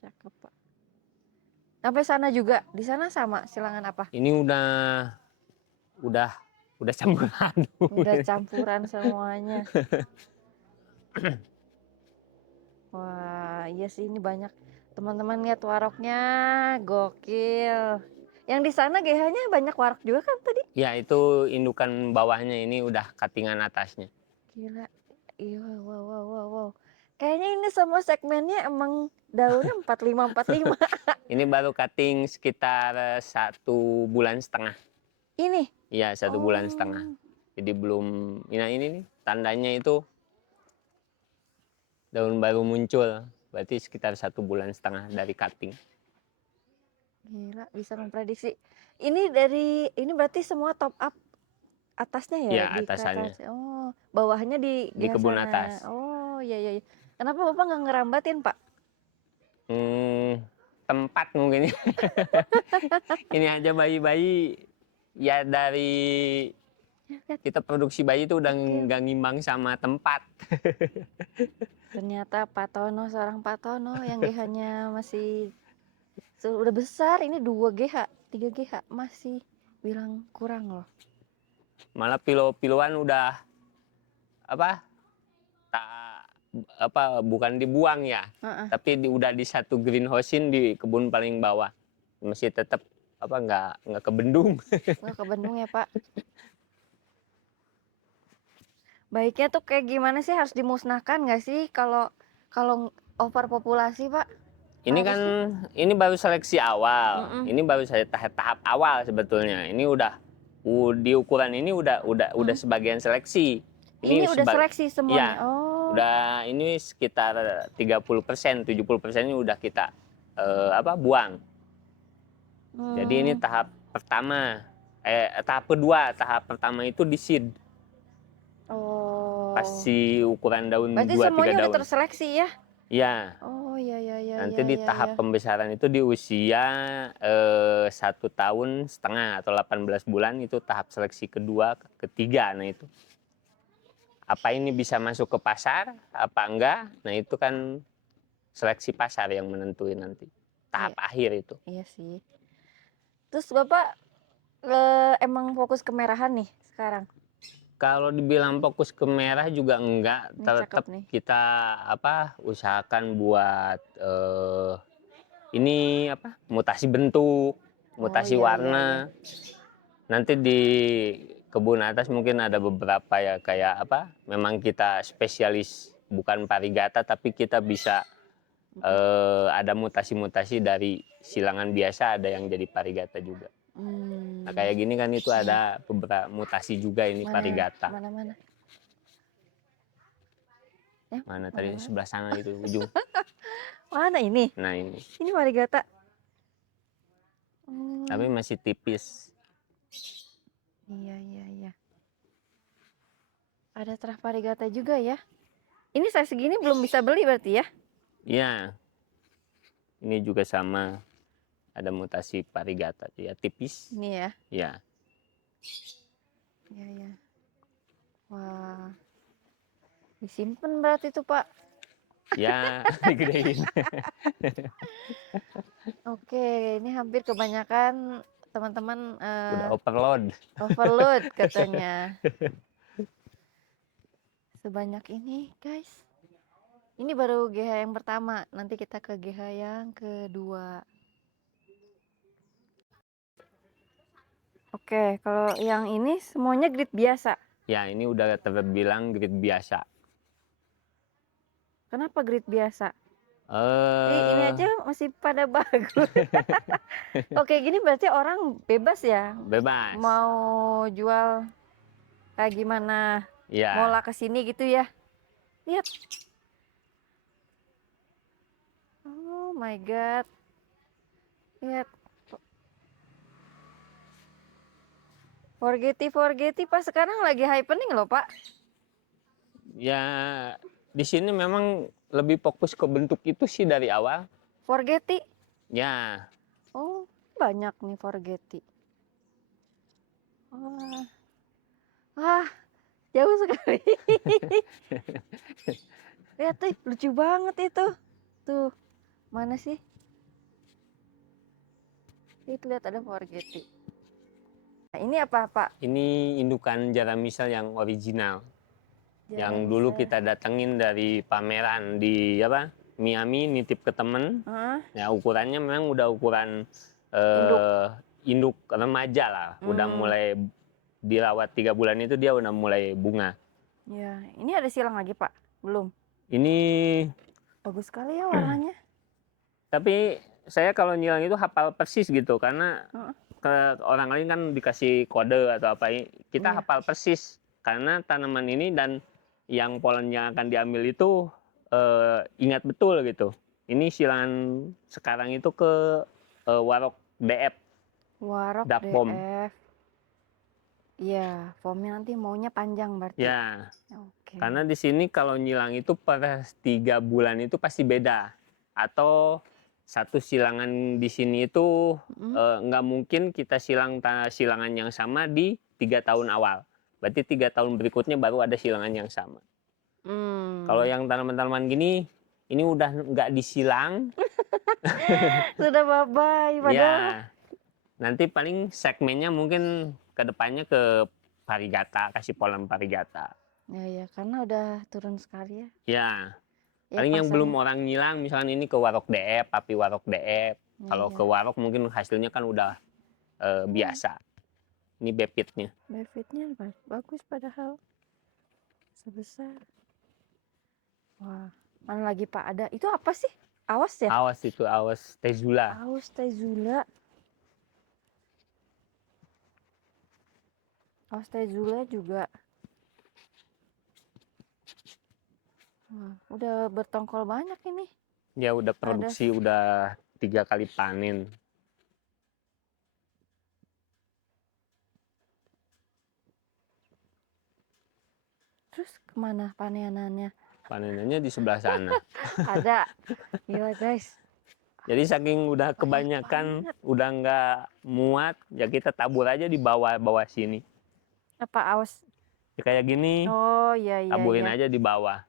cakep Pak. Sampai sana juga, di sana sama silangan apa? ini udah udah campur aduk. Udah campuran semuanya. Wah, iya sih ini banyak teman-teman lihat waroknya gokil. Yang di sana GH-nya banyak warok juga kan tadi? Ya, itu indukan bawahnya, ini udah cuttingan atasnya. Gila. Iya, wow, wow, wow, wow. Kayaknya ini semua segmennya emang daunnya 4545. Ini baru cutting sekitar 1,5 bulan. Ini. Iya, 1,5 bulan. Oh, Jadi belum, nah ini nih tandanya itu daun baru muncul. Berarti sekitar 1,5 bulan dari cutting. gila bisa memprediksi. Ini berarti semua top up atasnya ya Ya, di ke atasannya atas. Oh, bawahnya di di GH kebun sana. atas. Oh, iya iya. Iya. Kenapa Bapak nggak ngerambatin, Pak? Tempat mungkin. Ini aja bayi-bayi ya, dari Ya, lihat, kita produksi bayi itu udah gokil. nggak ngimbang sama tempat. Ternyata Pak Tono seorang Pak Tono yang GH-nya masih udah besar, ini 2 GH, 3 GH masih bilang kurang loh. Malah pilo-piloan udah apa, tak apa, bukan dibuang ya, Heeh. tapi udah di satu greenhouse-in di kebun paling bawah, masih tetap apa, nggak kebendung. Nggak ke Bandung ya, Pak. Baiknya tuh kayak gimana sih, harus dimusnahkan nggak sih kalau kalau overpopulasi, Pak? Ini kan, Harusnya. ini baru seleksi awal, Mm-mm. ini baru saya tahap awal sebetulnya. Ini udah di ukuran ini udah Mm. sebagian seleksi. Ini udah seleksi semuanya. Ya, Oh. udah ini sekitar 30%, 70% ini udah kita apa, buang. Jadi ini Hmm. tahap pertama, tahap kedua. Tahap pertama itu di seed. Pas Oh. si ukuran daun Berarti 2-3 semuanya udah daun. terseleksi ya? Ya, Oh, ya ya ya nanti ya di ya ya. tahap pembesaran itu di usia 1,5 tahun atau 18 bulan, itu tahap seleksi kedua, ketiga. Nah itu, apa ini bisa masuk ke pasar, apa enggak? Nah itu kan seleksi pasar yang menentuin nanti. Iya, Tahap akhir itu. iya sih. Terus Bapak emang fokus kemerahan nih sekarang. Kalau dibilang fokus ke merah juga enggak, Ini cakep tetap nih. kita apa, usahakan buat ini apa, mutasi bentuk, Oh, mutasi iya iya iya. warna. Nanti di kebun atas mungkin ada beberapa ya, kayak apa, memang kita spesialis bukan parigata, tapi kita bisa ada mutasi-mutasi dari silangan biasa, ada yang jadi parigata juga. Nah Hmm. kayak gini kan, itu Iya. ada beberapa mutasi juga, ini Mana parigata. mana mana. Ya, Mana mana tadi, mana. sebelah sana itu ujung. Mana ini? Nah ini, Ini varigata. tapi Oh, masih tipis. iya iya iya. Ada terah varigata juga ya. Ini saya segini belum bisa beli berarti ya? Iya. Ini juga sama. Ada mutasi varigata ya tipis. Ini ya. Ya. Iya ya. Wah. Disimpan berarti tuh Pak. Ya, digedein. Oke, ini hampir kebanyakan teman-teman Udah overload. overload katanya. Sebanyak ini guys. Ini baru GH yang pertama. Nanti kita ke GH yang kedua. Oke, kalau yang ini semuanya grid biasa. Ya, ini udah terbilang grid biasa. Kenapa grid biasa? Ini aja masih pada bagus. Oke, gini berarti orang bebas ya? Bebas. Mau jual kayak gimana? Ya. Mau lah ke sini gitu ya? Lihat. Oh my god. Lihat. Forgetty pas sekarang lagi happening loh Pak. Ya, di sini memang lebih fokus ke bentuk itu sih dari awal. Forgetty. Ya. Oh, banyak nih Forgetty. Wah. Wah, jauh sekali. Lihat tuh, lucu banget itu. Tuh, mana sih? Lihat ada Forgetty. Nah, ini apa Pak? Ini indukan Jaramisel yang original. Yang dulu kita datengin dari pameran di apa? Miami, nitip ke temen. Ya ukurannya memang udah ukuran induk remaja lah. Udah mulai dirawat 3 bulan itu dia udah mulai bunga. Ya, ini ada silang lagi Pak? Belum. Ini Bagus sekali ya warnanya. tapi saya kalau nyilang itu hafal persis gitu karena ke orang lain kan dikasih kode atau apa, kita hafal persis karena tanaman ini dan yang polen yang akan diambil itu ingat betul gitu. Ini silangan sekarang itu ke Warok DF. Warok Dark Pom. DF. Iya, formnya nanti maunya panjang berarti. Ya. Oke. Karena di sini kalau nyilang itu per 3 bulan itu pasti beda. Atau satu silangan di sini itu nggak mungkin kita silangan yang sama di 3 tahun awal. Berarti 3 tahun berikutnya baru ada silangan yang sama. Kalau yang tanaman-tanaman gini, ini udah nggak disilang. Sudah bye-bye padahal. Ya, nanti paling segmennya mungkin kedepannya ke varigata, kasih polen varigata. Ya, karena udah turun sekali ya. Ya, Ya, paling yang pasarnya. belum orang nyilang, misalkan ini ke Warok DF, Papi Warok DF. Kalau ke Warok mungkin hasilnya kan udah biasa. Ini bepitnya. Befitnya bagus padahal. Sebesar. Wah, mana lagi Pak ada? Itu apa sih? Awas ya? Awas itu, awas Tezula. Awas Tezula. Awas Tezula juga. Wah, udah bertongkol banyak ini. Ya udah produksi, udah 3 kali panen. Terus kemana panenannya? Panenannya di sebelah sana. Ada. Gila guys. Jadi saking udah kebanyakan, udah nggak muat, ya kita tabur aja di bawah sini. Apa awas? Ya kayak gini, Oh iya. taburin aja di bawah.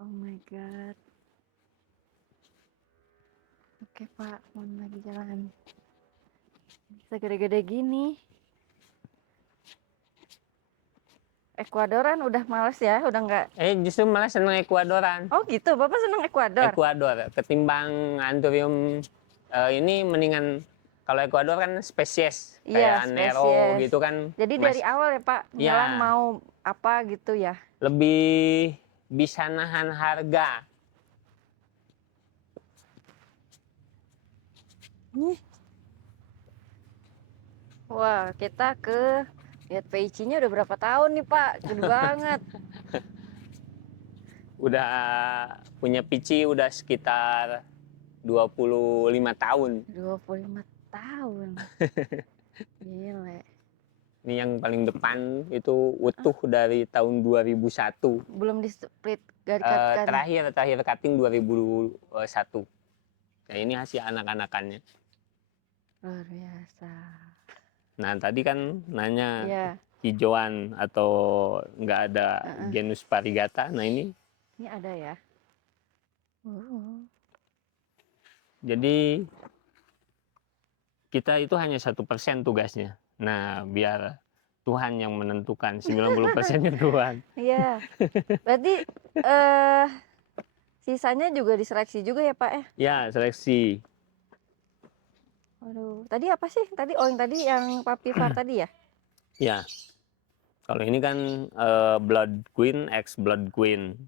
Oh my god. Oke Pak, mau lagi jalan. Bisa gede-gede gini. Ekuadoran udah males ya, udah nggak. Justru malah seneng Ekuadoran. Oh gitu, Bapak seneng Ekuador? Ekuador, ketimbang Anthurium ini mendingan, kalau Ekuador kan spesies, kayak Nero gitu kan. Jadi dari awal ya Pak, nyilang mau apa gitu ya? Lebih bisa nahan harga. Wah, kita ke lihat PIC-nya udah berapa tahun nih Pak? Gede banget. Udah punya pici udah sekitar 25 tahun. 25 tahun. Gile. Ini yang paling depan itu utuh dari tahun 2001. Belum di split, gak dikatkan. Terakhir cutting 2001. Nah ini hasil anak-anakannya. Luar biasa. Nah tadi kan nanya Iya. hijauan atau nggak ada genus variegata. Nah ini ada ya. jadi kita itu hanya 1% tugasnya. Nah biar Tuhan yang menentukan, 90%-nya Tuhan. Iya. Berarti sisanya juga diseleksi juga ya Pak ya? Ya seleksi. Waduh, tadi apa sih? Tadi yang tadi yang Papifar tadi ya? Ya. Kalau ini kan Blood Queen X Blood Queen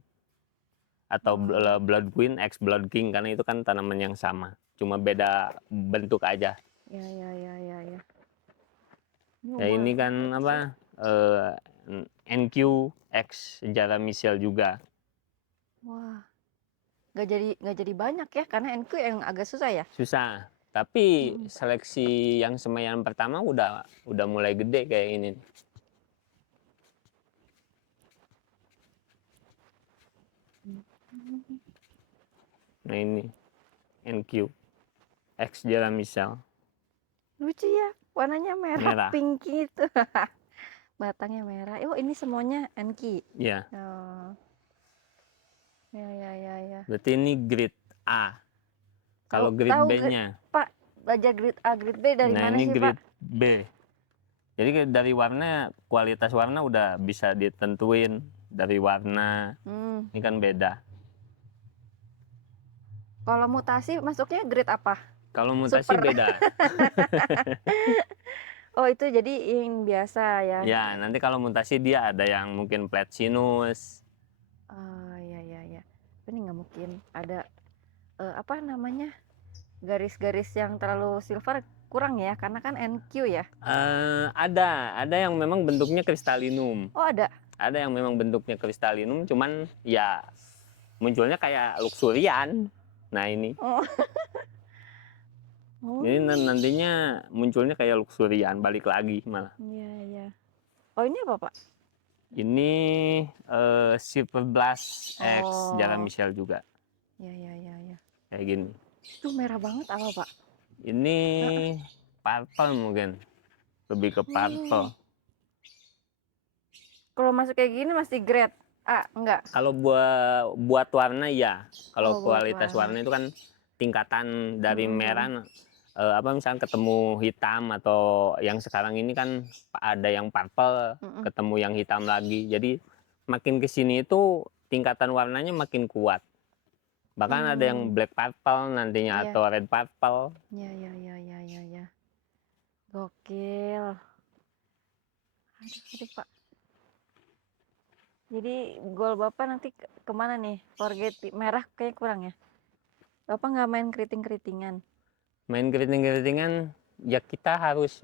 atau Blood Queen X Blood King, karena itu kan tanaman yang sama, cuma beda bentuk aja. Ya. Ya ini kan apa NQ X Jara Michelle juga. Wah, nggak jadi banyak ya, karena NQ yang agak susah ya. Susah, tapi seleksi yang semaian pertama udah mulai gede kayak ini. Nah ini NQ X Jara Michelle. Lucu ya, warnanya merah. Merah. Pink itu. Batangnya merah. Oh ini semuanya NQ. Ya. Oh. Ya. Berarti ini grade A. Kalau grade Tahu B-nya. Pak, belajar grade A, grade B dari Nah mana ini sih grade Pak? B. Jadi dari warna, kualitas warna udah bisa ditentuin dari warna. Ini kan beda. Kalau mutasi masuknya grade apa? Kalau mutasi Super. beda. Oh itu jadi yang biasa ya? Ya nanti kalau mutasi dia ada yang mungkin platinus. Oh iya. Ini nggak mungkin ada apa namanya, garis-garis yang terlalu silver, kurang ya, karena kan NQ ya. Ada yang memang bentuknya kristalinum. Oh ada. Ada yang memang bentuknya kristalinum, cuman ya munculnya kayak luxurian. Nah ini. Ini nantinya munculnya kayak luxurian, balik lagi malah. Iya. Oh ini apa Pak? Ini Silver Blast X Jara Michelle juga. Ya. Kayak gini. Itu merah banget apa Pak? Ini purple mungkin. Lebih ke purple. Kalau masuk kayak gini masih grade A, enggak? Kalau buat warna ya. Kalau kualitas warna. warna itu kan tingkatan dari merah, misalnya ketemu hitam, atau yang sekarang ini kan ada yang purple, ketemu yang hitam lagi. Jadi makin kesini itu tingkatan warnanya makin kuat. Bahkan ada yang black purple nantinya, atau red purple. Ya. Gokil. Aduh Pak. Jadi goal Bapak nanti kemana nih? Target merah kayak kurang ya? Bapak nggak main keriting-keritingan? Main keriting-keritingan ya kita harus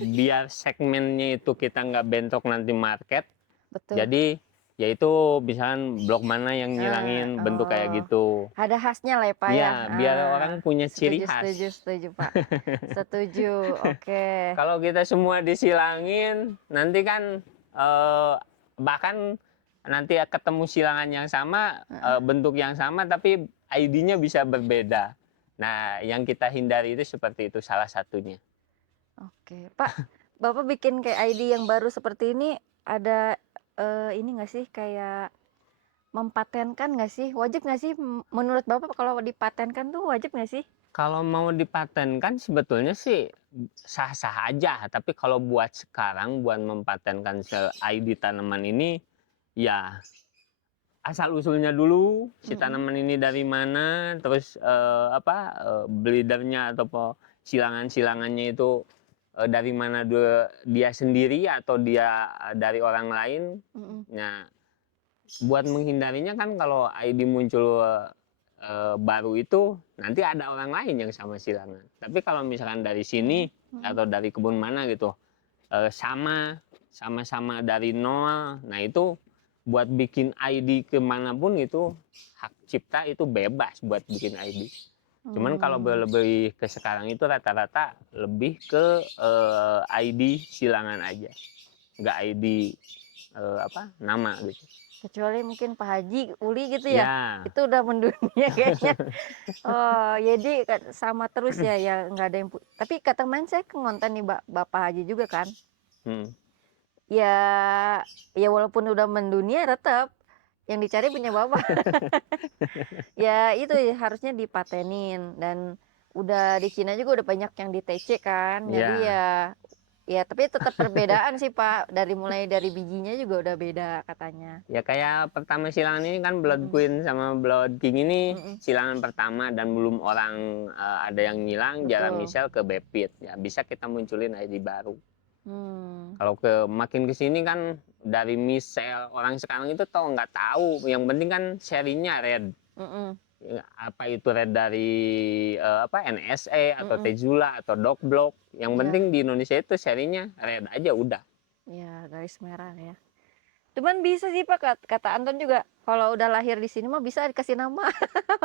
biar segmennya itu kita nggak bentrok nanti market. Betul. Jadi yaitu misalkan blok mana yang ngilangin bentuk kayak gitu. Ada khasnya lah ya Pak ya? Iya, biar orang punya ciri khas. Setuju Pak. Setuju, oke. Kalau kita semua disilangin, nanti kan bahkan nanti ketemu silangan yang sama, bentuk yang sama, tapi ID-nya bisa berbeda. Nah, yang kita hindari itu seperti itu salah satunya. Oke, Pak, Bapak bikin kayak ID yang baru seperti ini, ada ini nggak sih, kayak mempatenkan nggak sih? Wajib nggak sih menurut Bapak kalau dipatenkan tuh wajib nggak sih? Kalau mau dipatenkan sebetulnya sih sah-sah aja, tapi kalau buat sekarang, buat mempatenkan ID tanaman ini, ya asal usulnya dulu, si tanaman ini dari mana, terus breedernya atau silangan-silangannya itu dari mana dia sendiri atau dia dari orang lain. Nah, buat menghindarinya kan kalau ID muncul baru itu nanti ada orang lain yang sama silangan. Tapi kalau misalkan dari sini atau dari kebun mana gitu, sama-sama dari nol, nah itu buat bikin ID kemanapun itu hak cipta itu bebas buat bikin ID. Cuman kalau lebih ke sekarang itu rata-rata lebih ke ID silangan aja, nggak ID nama gitu. Kecuali mungkin Pak Haji, Uli gitu ya? Ya, Itu udah mendunia kayaknya. Oh, jadi sama terus ya, ya nggak ada yang tapi kata main saya ke ngonten nih Bapak Haji juga kan. hmm. Ya, ya walaupun udah mendunia tetap yang dicari punya Bapak. Ya itu ya, harusnya dipatenin dan udah di Cina juga udah banyak yang di TC kan. Jadi Ya, ya tapi tetap perbedaan sih Pak. Mulai dari bijinya juga udah beda katanya. ya kayak pertama silangan ini kan Blood Mm-mm. Queen sama Blood King ini Mm-mm. silangan pertama dan belum orang ada yang ngilang, Jara Betul. Michelle ke Bepit. Ya bisa kita munculin ID baru. Hmm. Kalau makin ke sini kan dari Michelle orang sekarang itu nggak tahu. Yang penting kan serinya red. Mm-mm. Ya, apa itu red dari NSE atau Mm-mm. Tezula atau Dog Block. Yang penting Ya, di Indonesia itu serinya red aja udah. ya garis merah ya. Cuman bisa sih Pak, kata Anton juga kalau udah lahir di sini mah bisa dikasih nama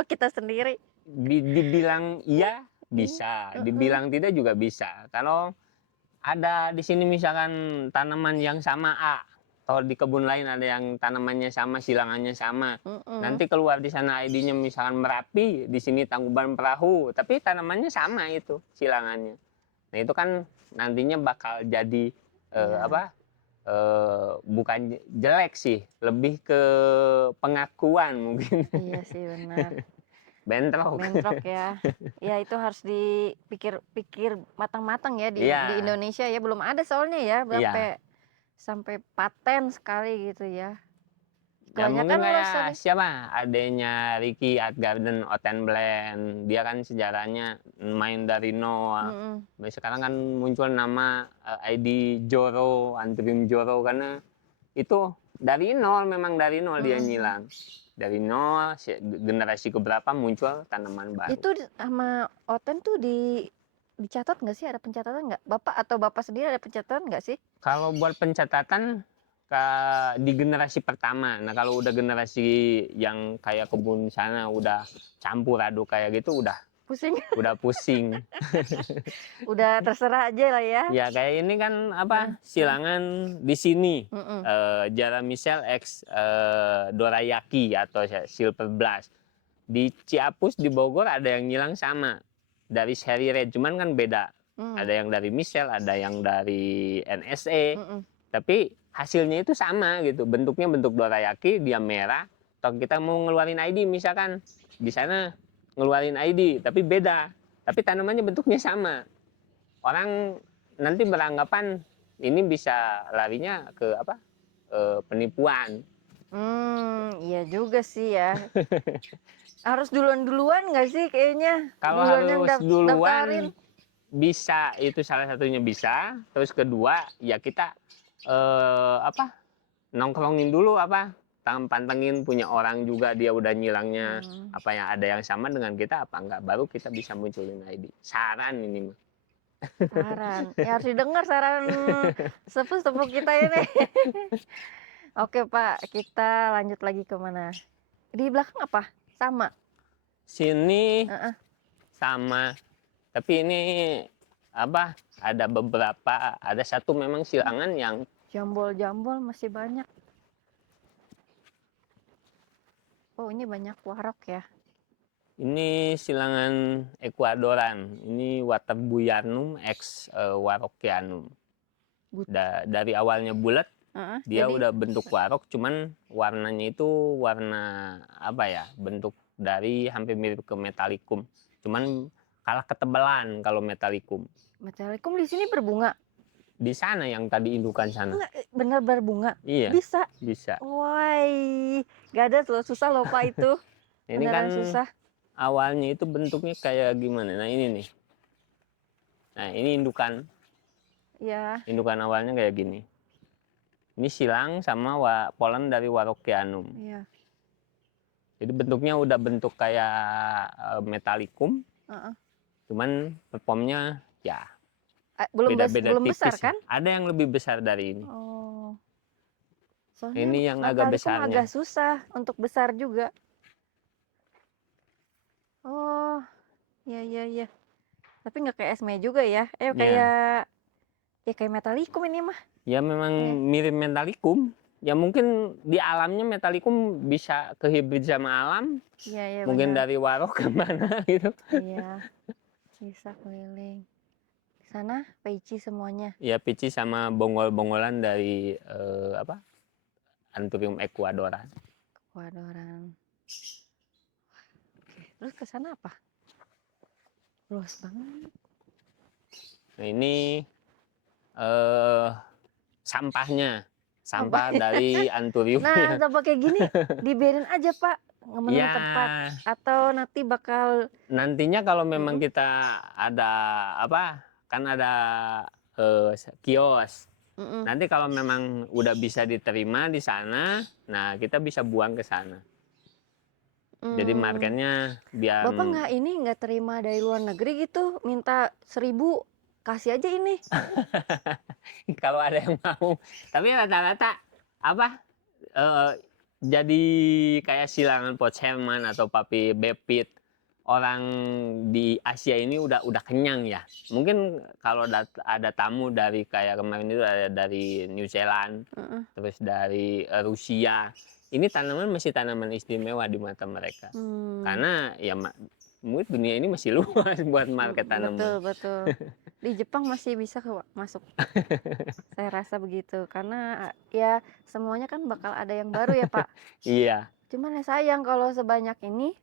kita sendiri. Dibilang iya Iya. bisa, Heeh. dibilang tidak juga bisa. Kalau ada di sini misalkan tanaman yang sama A, atau di kebun lain ada yang tanamannya sama, silangannya sama. Mm-mm. Nanti keluar di sana ID-nya misalkan Merapi, di sini Tangkuban Perahu, tapi tanamannya sama itu silangannya. Nah itu kan nantinya bakal jadi Iya, bukan jelek sih, lebih ke pengakuan mungkin. iya sih benar. Bentrok. Bentrok ya. Ya itu harus dipikir-pikir matang-matang ya di Iya, Indonesia ya belum ada soalnya ya sampai iya. sampai paten sekali gitu ya. Ya Kebanyakan mungkin los kayak tadi. siapa adanya Ricky Art Garden Oten Blend, dia kan sejarahnya main dari nol. Mm-mm. Tapi sekarang kan muncul nama ID Joro, Antrim Joro, karena itu dari nol, memang dari nol dia Mm-mm. nyilang. Dari nol generasi keberapa muncul tanaman baru. Itu sama Oten tuh dicatat nggak sih, ada pencatatan nggak Bapak atau Bapak sendiri ada pencatatan nggak sih? Kalau buat pencatatan di generasi pertama, nah kalau udah generasi yang kayak kebun sana udah campur aduk kayak gitu Pusing. udah pusing. Udah terserah aja lah ya. Ya kayak ini kan Heeh, apa silangan di sini mm-mm. Jara Michelle X Dorayaki atau Silver Blast. Di Ciapus di Bogor ada yang ngilang sama dari seri red, cuman kan beda. Mm, Ada yang dari Michelle, ada yang dari NSE, mm-mm. tapi hasilnya itu sama gitu. Bentuknya bentuk dorayaki, dia merah. Atau kita mau ngeluarin ID misalkan di sana ngeluarin ID, tapi beda. Tapi tanamannya bentuknya sama. Orang nanti beranggapan ini bisa larinya ke apa? Penipuan. Iya juga sih ya. Harus duluan-duluan nggak sih kayaknya? Kalau Duluan yang harus daftarin. duluan bisa, itu salah satunya bisa. Terus kedua ya kita nongkrongin dulu pantengin punya orang juga dia udah nyilangnya Hmm, apa yang ada yang sama dengan kita apa enggak, baru kita bisa munculin ID. Saran ini mah. saran. Ya harus didengar saran sepupu-sepupu kita ini. Oke Pak, kita lanjut lagi ke mana? Di belakang apa? Sama. Sini Heeh. sama, tapi ini ada beberapa, ada satu memang silangan yang Jambol-jambol masih banyak. Oh ini banyak warok ya. ini silangan Ecuadoran, ini Waterbuyanum X Warokianum. Dari awalnya bulat Heeh, dia jadi udah bentuk warok, cuman warnanya itu warna bentuk dari hampir mirip ke metalikum, cuman kalah ketebalan kalau metalikum. Metalikum di sini berbunga. Di sana yang tadi indukan sana. Enggak, bener berbunga. Iya, Bisa. bisa. Woi, gak ada loh, susah loh Pak itu. Ini kan Beneran susah. awalnya itu bentuknya kayak gimana, nah ini nih, nah ini indukan Ya, awalnya kayak gini. Ini silang sama polen dari Warokianum. iya. Jadi bentuknya udah bentuk kayak metalikum, Heeh. cuman performnya ya beda-beda Belum besar tipis. kan? Ada yang lebih besar dari ini. Oh. Soalnya Ini yang agak metalikum besarnya. agak susah untuk besar juga. Oh, Iya, iya, iya. Tapi nggak kayak esme juga ya. Ya, Kayak metalikum ini mah. ya memang Iya. mirip metalikum. Ya mungkin di alamnya metalikum bisa kehibrid sama alam. Iya, iya Mungkin benar. dari Waro ke mana gitu. Iya, bisa keliling. Di sana peci semuanya. Ya pici sama bonggol-bonggolan dari apa? Anthurium ecuadoran. Wadoran. Oke, terus ke sana apa? Luas banget. Nah, ini eh sampahnya. Sampah Apa? dari Nah, anthuriumnya. sampah kayak gini dibiarin aja, Pak. Nggak tempat. Ya, Atau nanti bakal nantinya kalau memang Mm-mm. kita ada apa? Kan ada kios. Mm-mm. Nanti kalau memang udah bisa diterima di sana, nah kita bisa buang ke sana. Jadi Hmm. marketnya biar Bapak nggak terima dari luar negeri gitu, minta 1.000, kasih aja ini. kalau ada yang mau. Tapi rata-rata apa? eh, jadi kayak silangan Port Herman atau Papi Bepit, orang di Asia ini udah kenyang ya. Mungkin kalau ada tamu dari kayak kemarin itu ada dari New Zealand, Mm-mm. terus dari Rusia, ini tanaman masih tanaman istimewa di mata mereka. Hmm. Karena ya mungkin dunia ini masih luas buat market Betul, tanaman. betul. Di Jepang masih bisa masuk. Saya rasa begitu. Karena ya semuanya kan bakal ada yang baru ya, Pak. Iya, Cuman ya sayang kalau sebanyak ini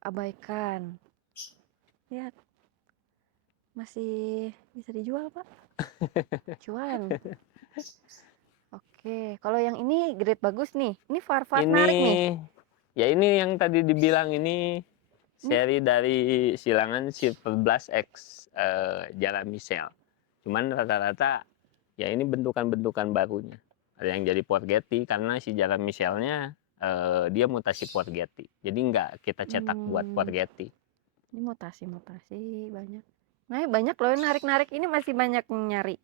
terabaikan. Ya, masih bisa dijual, Pak. Cuan. Oke, kalau yang ini grade bagus nih. Ini far ini narik nih. ya ini yang tadi dibilang ini Ini seri dari silangan Silver Blast X Jara Michel. Cuman rata-rata ya ini bentukan-bentukan barunya. Ada yang jadi Porgetti karena si Jara Michelnya dia mutasi Porgetti. Jadi nggak kita cetak buat Porgetti. Ini mutasi banyak. Nah, banyak loh yang narik-narik ini masih banyak yang nyari.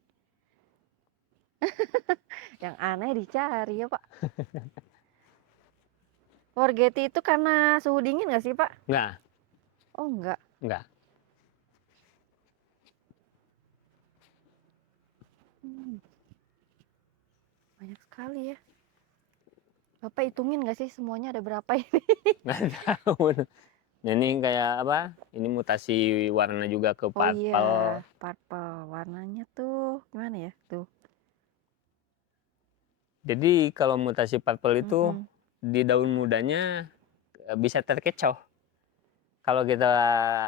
Yang aneh dicari ya, Pak. Forgetti itu karena suhu dingin nggak sih, Pak? Nggak, Oh, enggak. nggak. Banyak sekali ya. Bapak hitungin nggak sih semuanya ada berapa ini? Nggak tahu. Nah, ini kayak apa? Ini mutasi warna juga ke Oh iya, purple. purple. Warnanya tuh gimana ya? Tuh. Jadi kalau mutasi purple itu Mm-mm. di daun mudanya bisa terkecoh. Kalau kita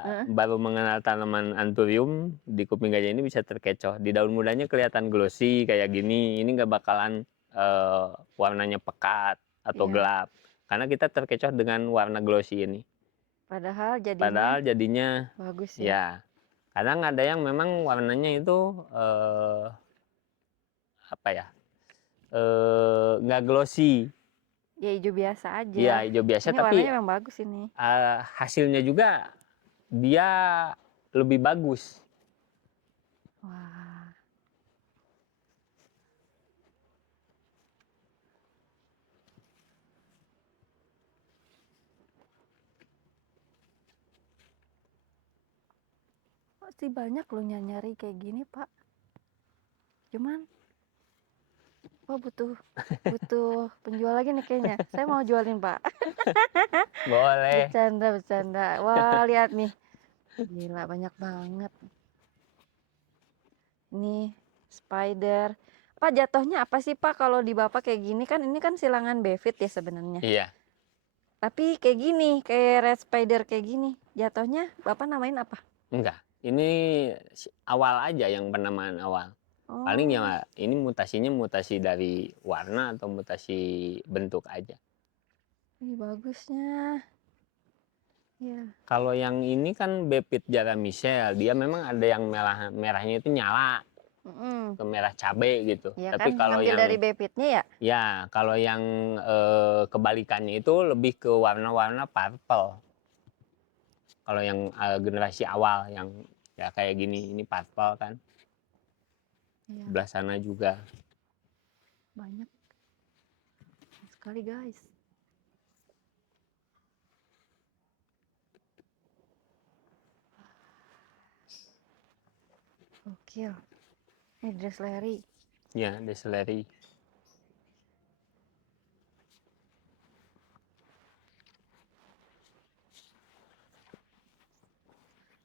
Heeh. baru mengenal tanaman anthurium di kuping gajah ini bisa terkecoh. Di daun mudanya kelihatan glossy kayak gini. Ini nggak bakalan warnanya pekat atau Iya. gelap. Karena kita terkecoh dengan warna glossy ini. Padahal jadinya Padahal jadinya bagus ya. ya kadang ada yang memang warnanya itu apa ya nggak glossy. Ya hijau biasa Iya aja. hijau biasa Ini tapi warnanya memang bagus ini. hasilnya juga dia lebih bagus. Wah. Pasti banyak loh nyari kayak gini, Pak. Cuman Wah butuh penjual lagi nih kayaknya. Saya mau jualin, Pak. Boleh. Bercanda. Wah, lihat nih. Gila, banyak banget. Ini spider. Pak, jatuhnya apa sih, Pak, kalau di Bapak kayak gini kan ini kan silangan Bevid ya sebenarnya. Iya. Tapi kayak gini, kayak red spider kayak gini. Jatuhnya Bapak namain apa? Enggak. Ini awal aja yang penamaan awal. Paling Oh, ya ini mutasinya mutasi dari warna atau mutasi bentuk aja. ini bagusnya. Ya. Kalau yang ini kan Bepit Jara Michel, dia memang ada yang merahnya itu nyala Mm-mm. ke merah cabe gitu. Ya Tapi kan, kalau ngambil dari yang Bevidnya ya? kalau yang kebalikannya itu lebih ke warna-warna purple. Kalau yang generasi awal yang ya kayak gini, ini purple kan. Iya, Sebelah sana juga. banyak sekali guys. Gokil. Ini dress Larry. Ya, Deslery.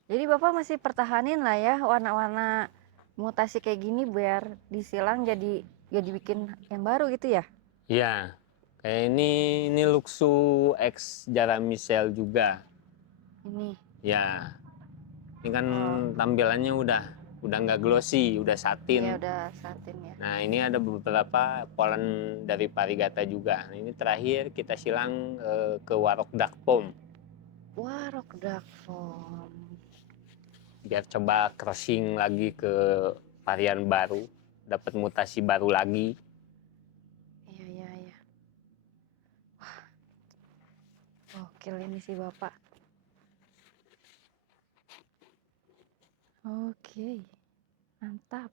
Jadi Bapak masih pertahanin lah ya warna-warna mutasi kayak gini biar disilang jadi bikin yang baru gitu ya? Ya, kayak ini Luxu X Zara Michelle juga. Ini. Ya, ini kan Oh. tampilannya udah nggak glossy, udah satin. Iya udah satin ya. Nah, ini ada beberapa polen dari Parigata juga. Nah, ini terakhir kita silang ke Warok Dark Foam. Warok Dark Foam. Biar coba crossing lagi ke varian baru, dapat mutasi baru lagi. Iya. Wah, gokil ini sih Bapak. Oke, mantap.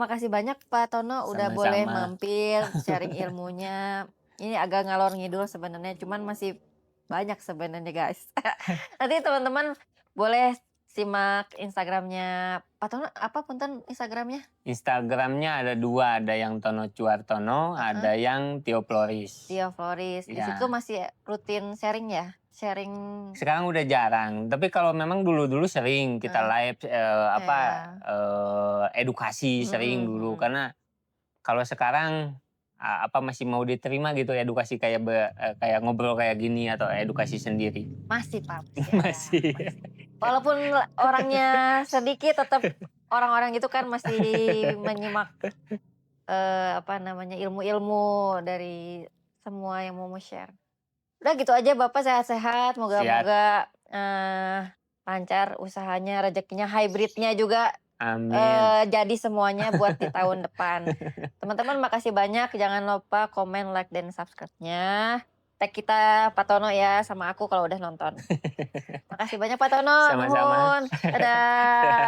Makasih banyak Pak Tono udah Sama-sama. boleh mampir sharing ilmunya. Ini agak ngalor ngidul sebenarnya, cuman masih banyak sebenarnya guys. Nanti teman-teman boleh simak Instagramnya Pak Tono. Apa punten Instagramnya? Instagramnya ada 2, ada yang Tono Cuartono, ada yang Tio Floris. Tio Floris. Di Ya. situ masih rutin sharing ya? Sharing. Sekarang udah jarang, tapi kalau memang dulu sering kita live edukasi sering dulu, karena kalau sekarang masih mau diterima gitu edukasi kayak kayak ngobrol kayak gini atau edukasi sendiri. Masih Pak. Masih. Walaupun orangnya sedikit, tetap orang-orang itu kan masih menyimak ilmu-ilmu dari semua yang mau share. Udah gitu aja Bapak, sehat-sehat, moga-moga lancar usahanya, rezekinya, hybridnya juga Amin. jadi semuanya buat di tahun depan. Teman-teman makasih banyak, jangan lupa komen, like, dan subscribe-nya. Tag kita Pak Tono ya, sama aku kalau udah nonton. Makasih banyak Pak Tono. Sama-sama. Nuhun. Dadah.